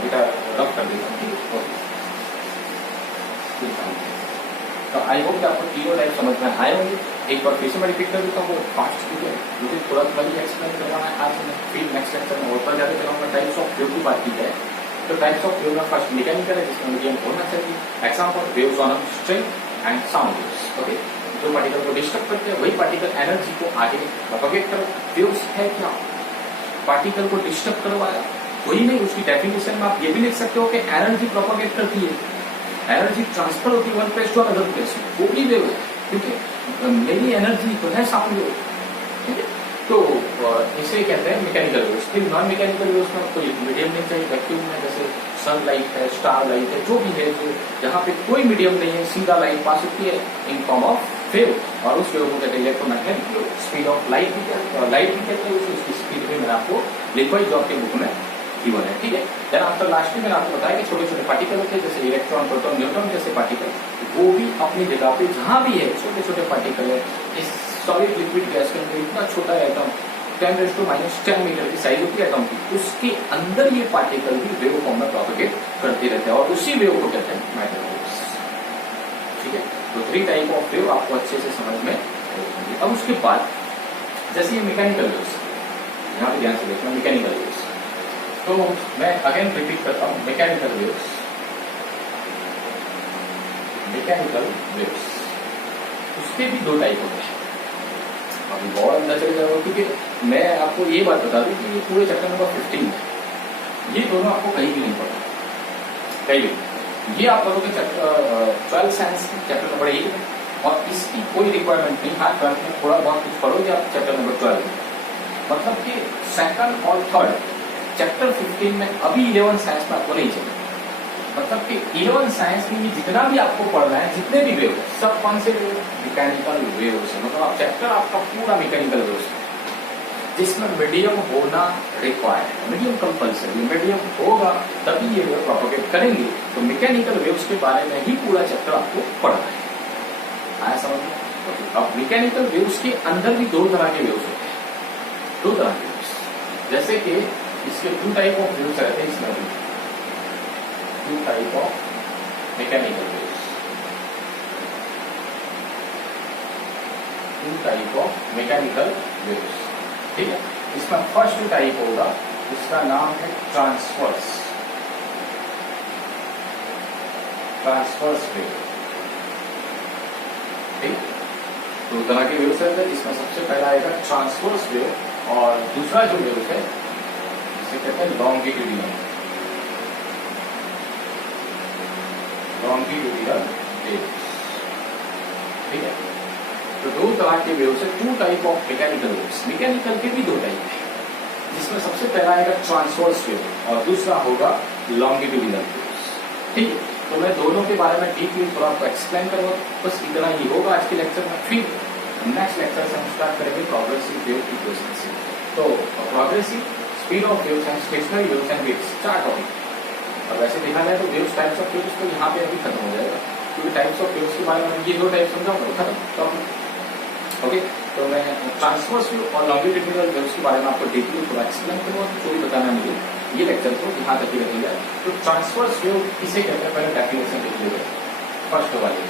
बेटा रफ कर देता हूँ। तो आई होप कि आपको तीनों टाइप समझ में आए होंगे। एक बार फिर से मैं रिपीट कर देता हूँ, वो फास्ट क्योंकि मुझे थोड़ा थोड़ा ही एक्सप्लेन करवाना है आज। मैं फिर नेक्स्ट लेक्चर में और ज़्यादा चलाऊंगा। टाइप्स ऑफ वेव की बात की जाए तो टाइप्स ऑफ वेव में फर्स्ट मैकेनिकल है, जिसमें मीडियम होना चाहिए। Example waves on string and sound waves. Okay, जो पार्टिकल को डिस्टर्ब करते हैं वही पार्टिकल एनर्जी को आगे प्रोपोगेट करो। वेव्स है क्या, पार्टिकल को डिस्टर्ब करवाया, वही नहीं, उसकी डेफिनेशन में आप ये भी लिख सकते हो कि एनर्जी प्रोपोगेट करती है। एनर्जी ट्रांसफर होती है one place to another place में, वो भी वेव है, क्योंकि मेरी एनर्जी तो है साउंड वेव, ठीक है। तो इसे कहते हैं मैकेनिकल वेव्स। फिर नॉन मैकेनिकल वेव्स में कोई मीडियम नहीं चाहिए, वैक्यूम में जैसे सनलाइट है, स्टार लाइट है, जो भी है, जो जहाँ पे कोई मीडियम नहीं है, सीधा लाइट पास होती है इन फॉर्म ऑफ वेव, और उस वेव को कहते हैं electromagnetic wave. Speed of light भी कहते हैं, लाइट भी कहते हैं, उसकी स्पीड भी मैंने आपको लिखवाई जो आपके बुक में गिवन है, ठीक है। देन आफ्टर लास्ट में मैंने आपको बताया कि छोटे छोटे पार्टिकल होते हैं, जैसे इलेक्ट्रॉन, प्रोटॉन, न्यूट्रॉन जैसे पार्टिकल, वो भी अपनी जगह पे जहां भी है छोटे छोटे पार्टिकल है। इस सॉलिड लिक्विड गैस के अंदर इतना छोटा एटम 10⁻⁻10 मीटर की साइज होती है एटम की, उसके अंदर ये पार्टिकल भी वेव फॉर्म में प्रोपेगेट करते रहते हैं, और उसी वेव को कहते हैं मैटर वेव्स, ठीक है। तो 3 टाइप ऑफ वेव आपको अच्छे से समझ में आएगी। अब उसके बाद जैसे ये मैकेनिकल वेव्स, यहाँ पे ध्यान से देखना, मैकेनिकल वेव्स, तो मैं अगेन रिपीट करता हूँ, मैकेनिकल वेव्स, मैकेनिकल वेव्स, उसके भी 2 टाइप होते हैं। अभी बहुत अंदर चले जाओगे, क्योंकि मैं आपको ये बात बता दूं कि ये पूरे चैप्टर नंबर 15 में ये दोनों आपको कहीं भी नहीं पढ़ा, कहीं भी। ये आप पढ़ोगे चैप्टर 12 साइंस चैप्टर नंबर 1 में, और इसकी कोई रिक्वायरमेंट नहीं। हाँ, 12 में थोड़ा बहुत कुछ पढ़ोगे आप चैप्टर नंबर 12 में, मतलब कि सेकंड और थर्ड चैप्टर 15 में अभी 11 साइंस में आपको नहीं चाहिए। मतलब कि 11 साइंस में ये जितना भी आपको पढ़ना है, जितने भी वेव सब कौन से वेव, मैकेनिकल वेव है। मतलब आप चैप्टर आपका पूरा मैकेनिकल वेव है, जिसमें मीडियम होना रिक्वायर्ड है, मीडियम कंपल्सरी, मीडियम होगा तभी ये वेव प्रोपेगेट करेंगे। तो मैकेनिकल वेव्स के बारे में ही पूरा चैप्टर आपको पढ़ना है, आया समझ में। अब मैकेनिकल वेव्स के अंदर भी 2 तरह के वेव्स होते हैं, 2 तरह के वेव्स, जैसे कि इसके 2 टाइप ऑफ वेव्स रहते हैं, इसमें भी 2 type of mechanical waves, 2 type of mechanical waves, ठीक है। इसका फर्स्ट टाइप होगा, इसका नाम है ट्रांसवर्स, ट्रांसवर्स वेव, ठीक। 2 तरह के वेव्स रहते हैं, इसमें सबसे पहला आएगा ट्रांसवर्स वेव, और दूसरा जो वेव है जिसे कहते हैं लॉन्गिट्यूडिनल, लॉन्गिट्यूडिनल वेव्स, ठीक है। तो 2 तरह के वेव्स है, 2 type of mechanical waves. Mechanical के भी 2 टाइप है, जिसमें सबसे पहला आएगा ट्रांसवर्स वेव और दूसरा होगा लॉन्गिट्यूडिनल वेव्स, ठीक है। तो मैं दोनों के बारे में डीपली थोड़ा आपको एक्सप्लेन करूंगा, बस इतना ही होगा आज के लेक्चर में। फिर नेक्स्ट लेक्चर से हम स्टार्ट करेंगे प्रोग्रेसिव वेव इक्वेशन से। तो progressive, speed of waves and stationery waves and waves, 4 topic. और वैसे देखा जाए तो वेव्स, टाइप्स ऑफ वेव्स तो यहाँ पे अभी खत्म हो जाएगा, क्योंकि टाइप्स ऑफ वेव्स के बारे में ये 2 टाइप समझाऊंगा, खत्म टॉपिक, ओके। तो मैं ट्रांसवर्स वेव और लॉन्गिट्यूडिनल वेव्स के बारे में आपको डीपली थोड़ा एक्सप्लेन करूँगा, जो भी बताना मुझे ये लेक्चर को यहाँ तक ही रखेगा। तो ट्रांसवर्स वेव किसे कहते हैं, पहले डेफिनेशन लिख लीजिए, फर्स्ट वाले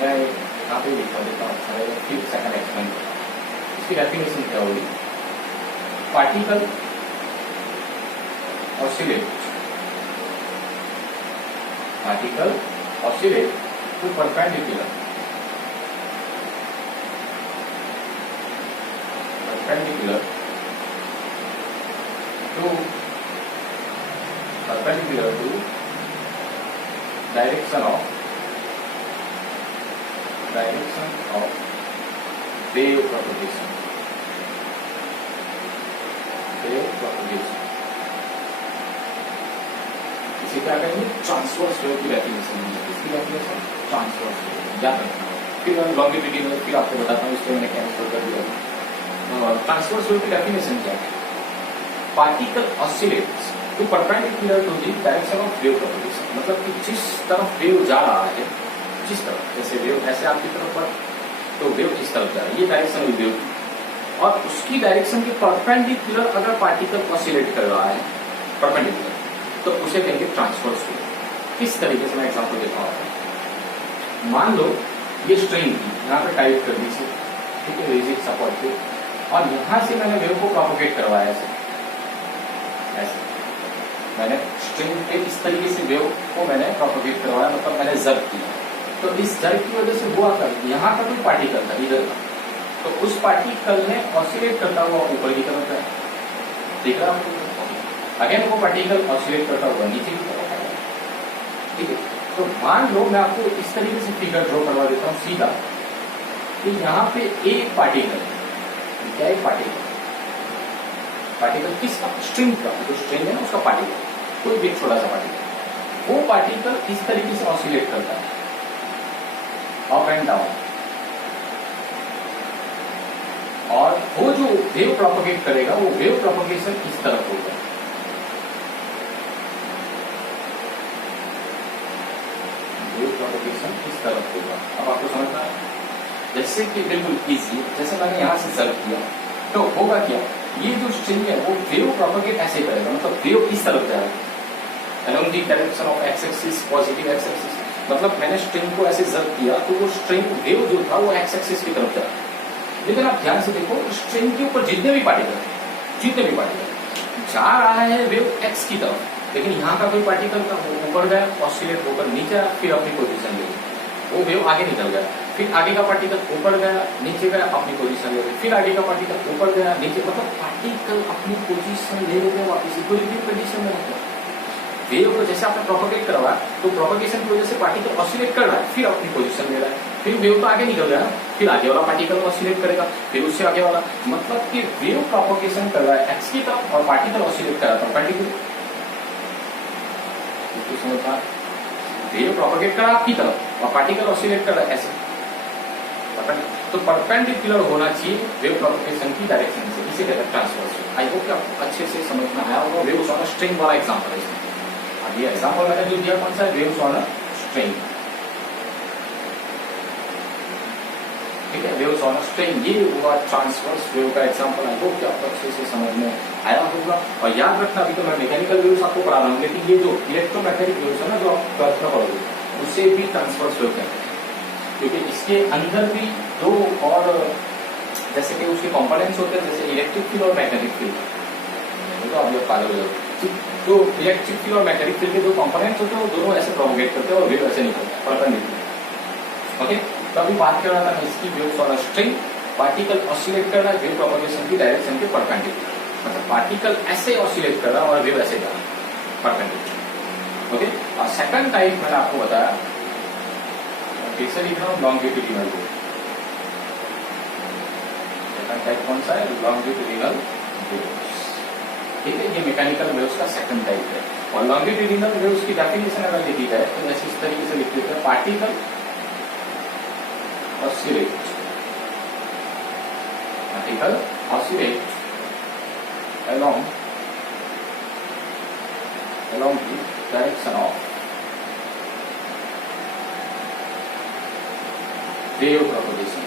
मैं यहाँ पे लिखवा देता हूँ, अच्छा रहेगा, फिर सेकंड एक्सप्लेन करता हूँ। इसकी डेफिनेशन क्या होगी, particle oscillate, particle oscillate to perpendicular, perpendicular to direction of wave propagation, इसे क्या कहेंगे, ट्रांसवर्स वेव की डेफिनेशन। इसकी डेफिनेशन ट्रांसवर्स वेव याद रखना, फिर लॉन्गिट्यूडिनल फिर आपको बताता हूँ, इसलिए मैंने कैंसिल कर दिया। ट्रांसवर्स वेव की डेफिनेशन क्या है, particle oscillates to perpendicular to the direction of wave propagation, मतलब कि जिस तरफ वेव जा रहा है, जिस तरफ, जैसे वेव ऐसे आपकी तरफ पर, तो वेव किस तरफ जा रहा है, ये डायरेक्शन हुई वेव की, और उसकी डायरेक्शन के परपेंडिकुलर अगर पार्टिकल ऑसिलेट कर रहा है परपेंडिकुलर, तो उसे कहेंगे ट्रांसवर्स वेव। किस तरीके से मैं एग्जाम्पल देता हूँ, मान लो ये स्ट्रिंग थी, यहाँ पे टाइप कर दी, ठीक है, रिजिड सपोर्ट पे, और यहां से मैंने वेव को प्रोपोगेट करवाया, ऐसे मैंने स्ट्रिंग पे इस तरीके से वेव को मैंने प्रोपोगेट करवाया, मतलब मैंने जर्क किया। तो इस जर्क की वजह से हुआ था, यहाँ का कोई पार्टिकल था इधर का, तो उस पार्टिकल ने ऑसिलेट करता हुआ ऊपर की तरफ है, देख रहा हूँ, अगेन वो पार्टिकल ऑसिलेट करता हुआ नीचे की तरफ है, ठीक है। तो मान लो मैं आपको इस तरीके से फिगर ड्रॉ करवा देता हूँ सीधा कि यहाँ पे एक पार्टिकल, क्या एक पार्टिकल, पार्टिकल किसका, स्ट्रिंग का, जो स्ट्रिंग है ना उसका पार्टिकल, कोई भी छोटा सा पार्टिकल, वो पार्टिकल इस तरीके से ऑसिलेट करता है अप एंड डाउन, और वो जो वेव प्रोपगेट करेगा वो वेव प्रोपगेशन इस तरफ होगा, वेव प्रोपगेशन इस तरफ होगा। अब आपको समझना है, जैसे कि बिल्कुल इजी, जैसे मैंने यहां से सर्व किया तो होगा क्या, ये जो स्ट्रिंग है वो वेव प्रोपगेट ऐसे करेगा, मतलब वेव इस तरफ जाएगा along the direction of x axis, positive x axis, मतलब मैंने स्ट्रिंग को ऐसे सर्व किया तो वो स्ट्रिंग वेव जो था वो x एक्सिस की तरफ जाएगा। लेकिन आप ध्यान से देखो, स्ट्रिंग के ऊपर जितने भी पार्टिकल जा रहा है वेव x की तरफ, लेकिन यहाँ का कोई पार्टिकल का ऊपर गया, ऑसिलेट होकर नीचे आया, फिर अपनी पोजीशन ले, वो वेव आगे निकल गया, फिर आगे का पार्टिकल ऊपर गया, नीचे गया, अपनी पोजीशन ले, फिर आगे का पार्टिकल ऊपर गया, नीचे, मतलब पार्टिकल अपनी पोजीशन ले लेते हैं वापस इक्विलिब्रियम कंडीशन में रहते हैं। वेव को जैसे आपने प्रोपगेट करवा तो प्रोपगेशन की वजह से पार्टिकल ऑसिलेट कर रहा है, फिर अपनी पोजीशन ले रहा है, फिर वेव तो आगे निकल गया, फिर आगे वाला पार्टिकल ऑसिलेट करेगा, फिर उससे आगे वाला, मतलब कि वेव प्रोपगेशन कर रहा है एक्स की तरफ और पार्टिकल ऑसिलेट कर रहा था पार्टिकल, समझा, वेव प्रोपगेट कर रहा है आपकी तरफ और पार्टिकल ऑसिलेट कर रहा है ऐसे, तो परपेंडिकुलर होना चाहिए वेव प्रोपगेशन की डायरेक्शन से, इसे कहते हैं ट्रांसवर्स। आई होप कि आपको अच्छे से समझ में आया होगा। वेव्स ऑन अ स्ट्रिंग वाला एग्जांपल है इसमें। अब ये एग्जांपल मैंने जो दिया कौन सा है, वेव्स ऑन अ स्ट्रिंग, ठीक है, वेव्स ऑन अ स्ट्रिंग, ये हुआ ट्रांसवर्स वेव का एग्जांपल। आई होप कि आपको अच्छे से समझ में आया होगा। और याद रखना, अभी तो मैं मैकेनिकल वेव्स आपको पढ़ा रहा हूँ, लेकिन ये जो इलेक्ट्रोमैग्नेटिक वेव्स है ना, जो आप ट्वेल्थ में पढ़ोगे, उससे भी ट्रांसवर्स वेव कहते हैं, क्योंकि इसके अंदर भी दो और जैसे कि उसके कंपोनेंट्स होते हैं, जैसे इलेक्ट्रिक फील्ड और मैग्नेटिक फील्ड, तो आप लोग पागल हो जाओगे। तो इलेक्ट्रिक फील्ड और मैग्नेटिक फील्ड के दो कंपोनेंट्स होते हैं, वो दोनों ऐसे प्रोपगेट करते हैं और वेव ऐसे निकलता है परपेंडिकुलर। ओके, तो अभी बात कर रहा था मैं इसकी, waves on a string, particle oscillate कर रहा है वेव प्रोपगेशन की डायरेक्शन के परपेंडिकुलर, मतलब पार्टिकल ऐसे ऑसिलेट कर रहा है और वेव ऐसे जा रहा है परपेंडिकुलर। ओके, और सेकंड टाइप मैंने आपको बताया, कैसे लिख रहा हूँ, लॉन्गिट्यूडिनल वेव। सेकंड टाइप कौन सा है, लॉन्गिट्यूडिनल वेव्स, ठीक है, ये मैकेनिकल वेव्स का सेकंड टाइप है। और लॉन्गिट्यूडिनल वेव्स की डेफिनेशन अगर लिखी जाए तो ऐसे इस तरीके से लिख देते हैं, particle oscillate, particle oscillate along the direction of wave propagation।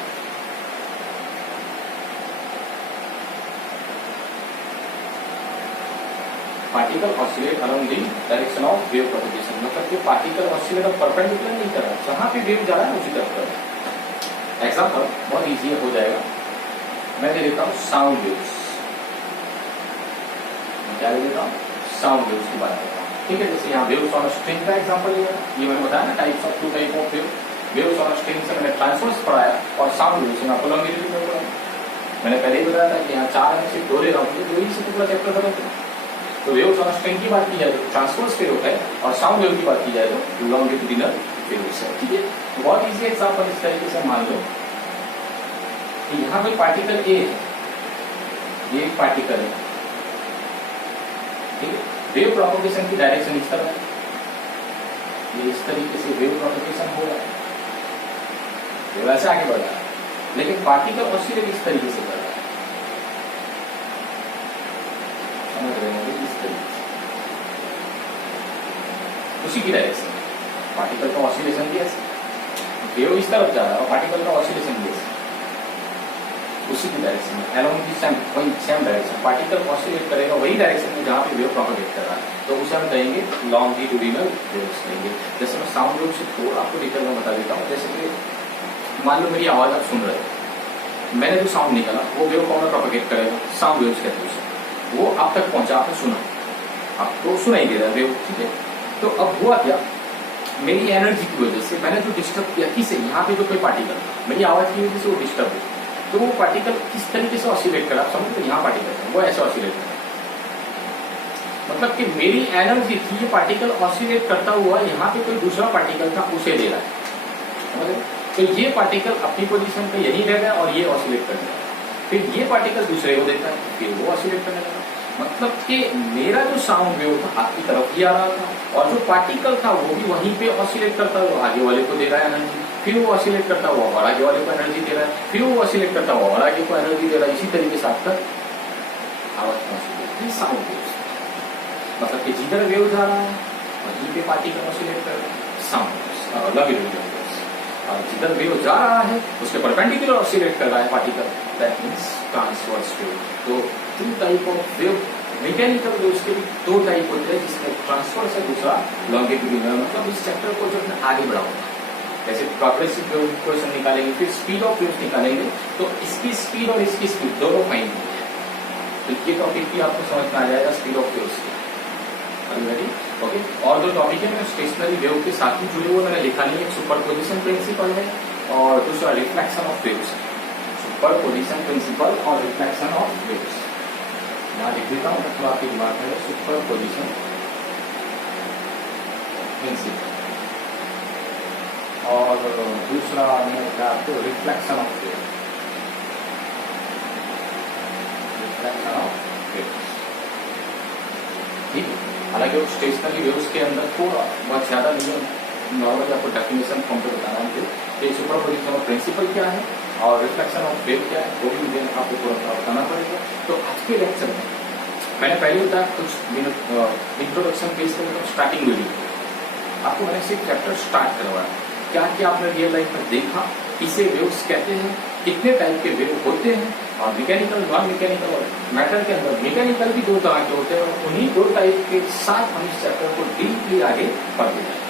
Particle oscillate along the direction of wave propagation, मतलब कि पार्टिकल ऑसिलेट और परपेंडिकुलर नहीं कर रहा, जहां पे वेव जा रहा है उसी तरफ कर रहा है। एग्जांपल बहुत इजी हो जाएगा, मैं दे देता हूं साउंड वेव्स, क्या दे देता हूं, साउंड वेव्स की बात करता हूं, ठीक है। जैसे यहाँ वेव्स ऑन अ स्ट्रिंग का एग्जांपल लिया, ये मैंने बताया ना, types of two type of wave, waves on a string से मैंने ट्रांसवर्स पढ़ाया और साउंड वेव्स में आपको लॉन्गिट्यूडिनल पढ़ाया। मैंने पहले ही बताया था कि यहाँ 4 में सिर्फ 2 ले रहा हूँ, 2 ही से पूरा चैप्टर खत्म करें। तो वेव्स ऑन अ स्ट्रिंग की बात की जाए तो ट्रांसवर्स वेव है, और साउंड वेव की बात की जाए तो लॉन्गिट्यूडिनल वेव्स है, ठीक है। तो बहुत ईजी एग्जांपल इस तरीके से मान लो कि यहाँ पे पार्टिकल ए है, ये एक पार्टिकल है, ठीक है, वेव प्रोपगेशन की डायरेक्शन इस तरह है, ये इस तरीके से वेव प्रोपगेशन हो रहा है, वेव ऐसे आगे बढ़ रहा है, लेकिन पार्टिकल ऑसिलेट इस तरीके से कर रहा है, समझ रहे होंगे, इस तरीके से, उसी की डायरेक्शन, पार्टिकल का ऑसिलेशन भी ऐसे, वेव इस तरफ जा रहा है और पार्टिकल का ऑसिलेशन भी ऐसे, उसी की डायरेक्शन में, along the same, वही सेम डायरेक्शन, पार्टिकल ऑसिलेट करेगा वही डायरेक्शन में जहाँ पे वेव प्रोपगेट कर रहा है, तो उसे हम कहेंगे लॉन्गिट्यूडिनल वेव्स कहेंगे। जैसे मैं साउंड वेव से थोड़ा आपको डिटेल में बता देता हूँ, जैसे कि मान लो मेरी आवाज आप सुन रहे हो, मैंने जो साउंड निकाला वो वेव कौन प्रोपगेट करेगा, साउंड वेव्स कहते हैं उसे, वो आप तक पहुंचा, आपने सुना, आपको सुनाई दे रहा है वेव, ठीक है। तो अब हुआ क्या, मेरी एनर्जी की वजह से मैंने जो डिस्टर्ब किया, किसे, यहाँ पे जो कोई पार्टिकल मेरी आवाज की वजह से वो डिस्टर्ब हुआ, तो वो पार्टिकल किस तरीके से ऑसिलेट करा, आप समझ लो, यहाँ पार्टिकल है वो ऐसे ऑसिलेट करा, मतलब कि मेरी एनर्जी थी, ये पार्टिकल ऑसिलेट करता हुआ यहाँ पे कोई दूसरा पार्टिकल था उसे दे रहा है, तो ये पार्टिकल अपनी पोजीशन पे यही रह गया और ये ऑसिलेट करने लगा, फिर ये पार्टिकल दूसरे को देता है, फिर वो ऑसिलेट करने लगा। मतलब कि मेरा जो साउंड वेव था आपकी तरफ ही आ रहा था और जो पार्टिकल था वो भी वहीं पे ऑसिलेट करता हुआ आगे वाले को दे रहा है एनर्जी, फिर वो ऑसिलेट करता हुआ और आगे वाले को एनर्जी दे रहा है, फिर वो ऑसिलेट करता हुआ और आगे को एनर्जी दे रहा है। इसी तरीके से आपका आवाज पहुंच साउंड वेव, मतलब कि जिधर वेव जा रहा है वहीं पे पार्टिकल ऑसिलेट कर रहा है, साउंड लॉन्गिट्यूडिनल वेव्स। और जिधर वेव जा रहा है उसके परपेंडिकुलर ऑसिलेट कर रहा है particle, that means transverse wave. तो two type of wave, mechanical waves के भी दो टाइप होते हैं, जिसमें ट्रांसवर्स है, दूसरा लॉन्गिट्यूडिनल। मतलब इस चैप्टर को जो है आगे बढ़ाऊंगा, जैसे प्रोग्रेसिव वेव क्वेश्चन निकालेंगे, फिर स्पीड ऑफ वेव निकालेंगे, तो इसकी स्पीड और इसकी स्पीड दोनों फाइन होती है। तो ये टॉपिक भी आपको समझ में आ जाएगा, स्पीड ऑफ वेव्स की। ओके, और जो टॉपिक है स्टेशनरी वेव के साथ ही जुड़े हुए मैंने लिखा नहीं है। सुपरपोजिशन प्रिंसिपल है और दूसरा reflection of waves, superposition principle और रिफ्लेक्शन ऑफ वेव्स। यहाँ लिख देता हूँ, मतलब आपकी दिमाग में सुपरपोजिशन प्रिंसिपल और दूसरा आपको reflection of waves, reflection of waves. ठीक है, हालांकि वो स्टेशनरी वेव्स के अंदर थोड़ा बहुत ज्यादा नहीं है, नॉर्मली आपको डेफिनेशन फॉर्म पे बताना है कि सुपरपोजिशन ऑफ प्रिंसिपल क्या है और रिफ्लेक्शन ऑफ वेव क्या है, वो भी मुझे आपको थोड़ा बताना पड़ेगा। तो आज के लेक्चर में मैंने पहले बताया कुछ इंट्रोडक्शन बेस पर मतलब स्टार्टिंग वीडियो आपको मैंने सिर्फ चैप्टर स्टार्ट करवाया, क्या क्या आपने रियल लाइफ में देखा, किसे वेव्स कहते हैं, कितने टाइप के वेव होते हैं, और मैकेनिकल, नॉन मैकेनिकल और मैटर के अंदर मैकेनिकल भी दो तरह के होते हैं। उन्हीं दो टाइप के साथ हम इस चैप्टर को डीपली आगे पढ़ते जाएंगे।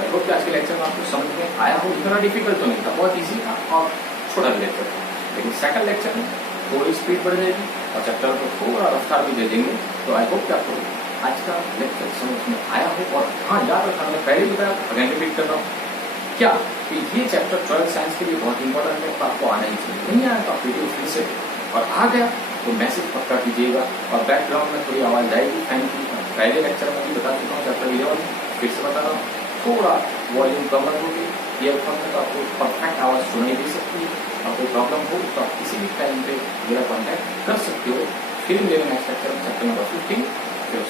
आई होप कि आज के लेक्चर में आपको समझ में आया हो, इतना डिफिकल्ट तो नहीं था, बहुत इजी था और छोटा लेक्चर था। लेकिन सेकंड लेक्चर में थोड़ी स्पीड बढ़ जाएगी और चैप्टर को थोड़ा रफ्तार भी दे देंगे। तो आई होप कि आपको आज का लेक्चर समझ में आया हो। और हाँ, याद रखना, मैं पहले बताया, अगेन रिपीट कर रहा हूँ क्या कि ये चैप्टर 12 साइंस के लिए बहुत इंपॉर्टेंट है, तो आपको आना ही चाहिए। नहीं आया तो आप वीडियो फिर से, और आ गया तो मैसेज पक्का कीजिएगा। और बैकग्राउंड में थोड़ी आवाज आएगी फैन की, पहले लेक्चर में भी बता चुका हूँ, चैप्टर 11 फिर से बता रहा हूँ, थोड़ा वॉल्यूम कम रखोगे ईयरफोन में तो आपको परफेक्ट आवाज सुनाई दे सकती है। और कोई प्रॉब्लम हो तो आप किसी भी टाइम पे मेरा कॉन्टैक्ट कर सकते हो। फिर मेरे नेक्स्ट लेक्चर में चैप्टर नंबर 15 फिर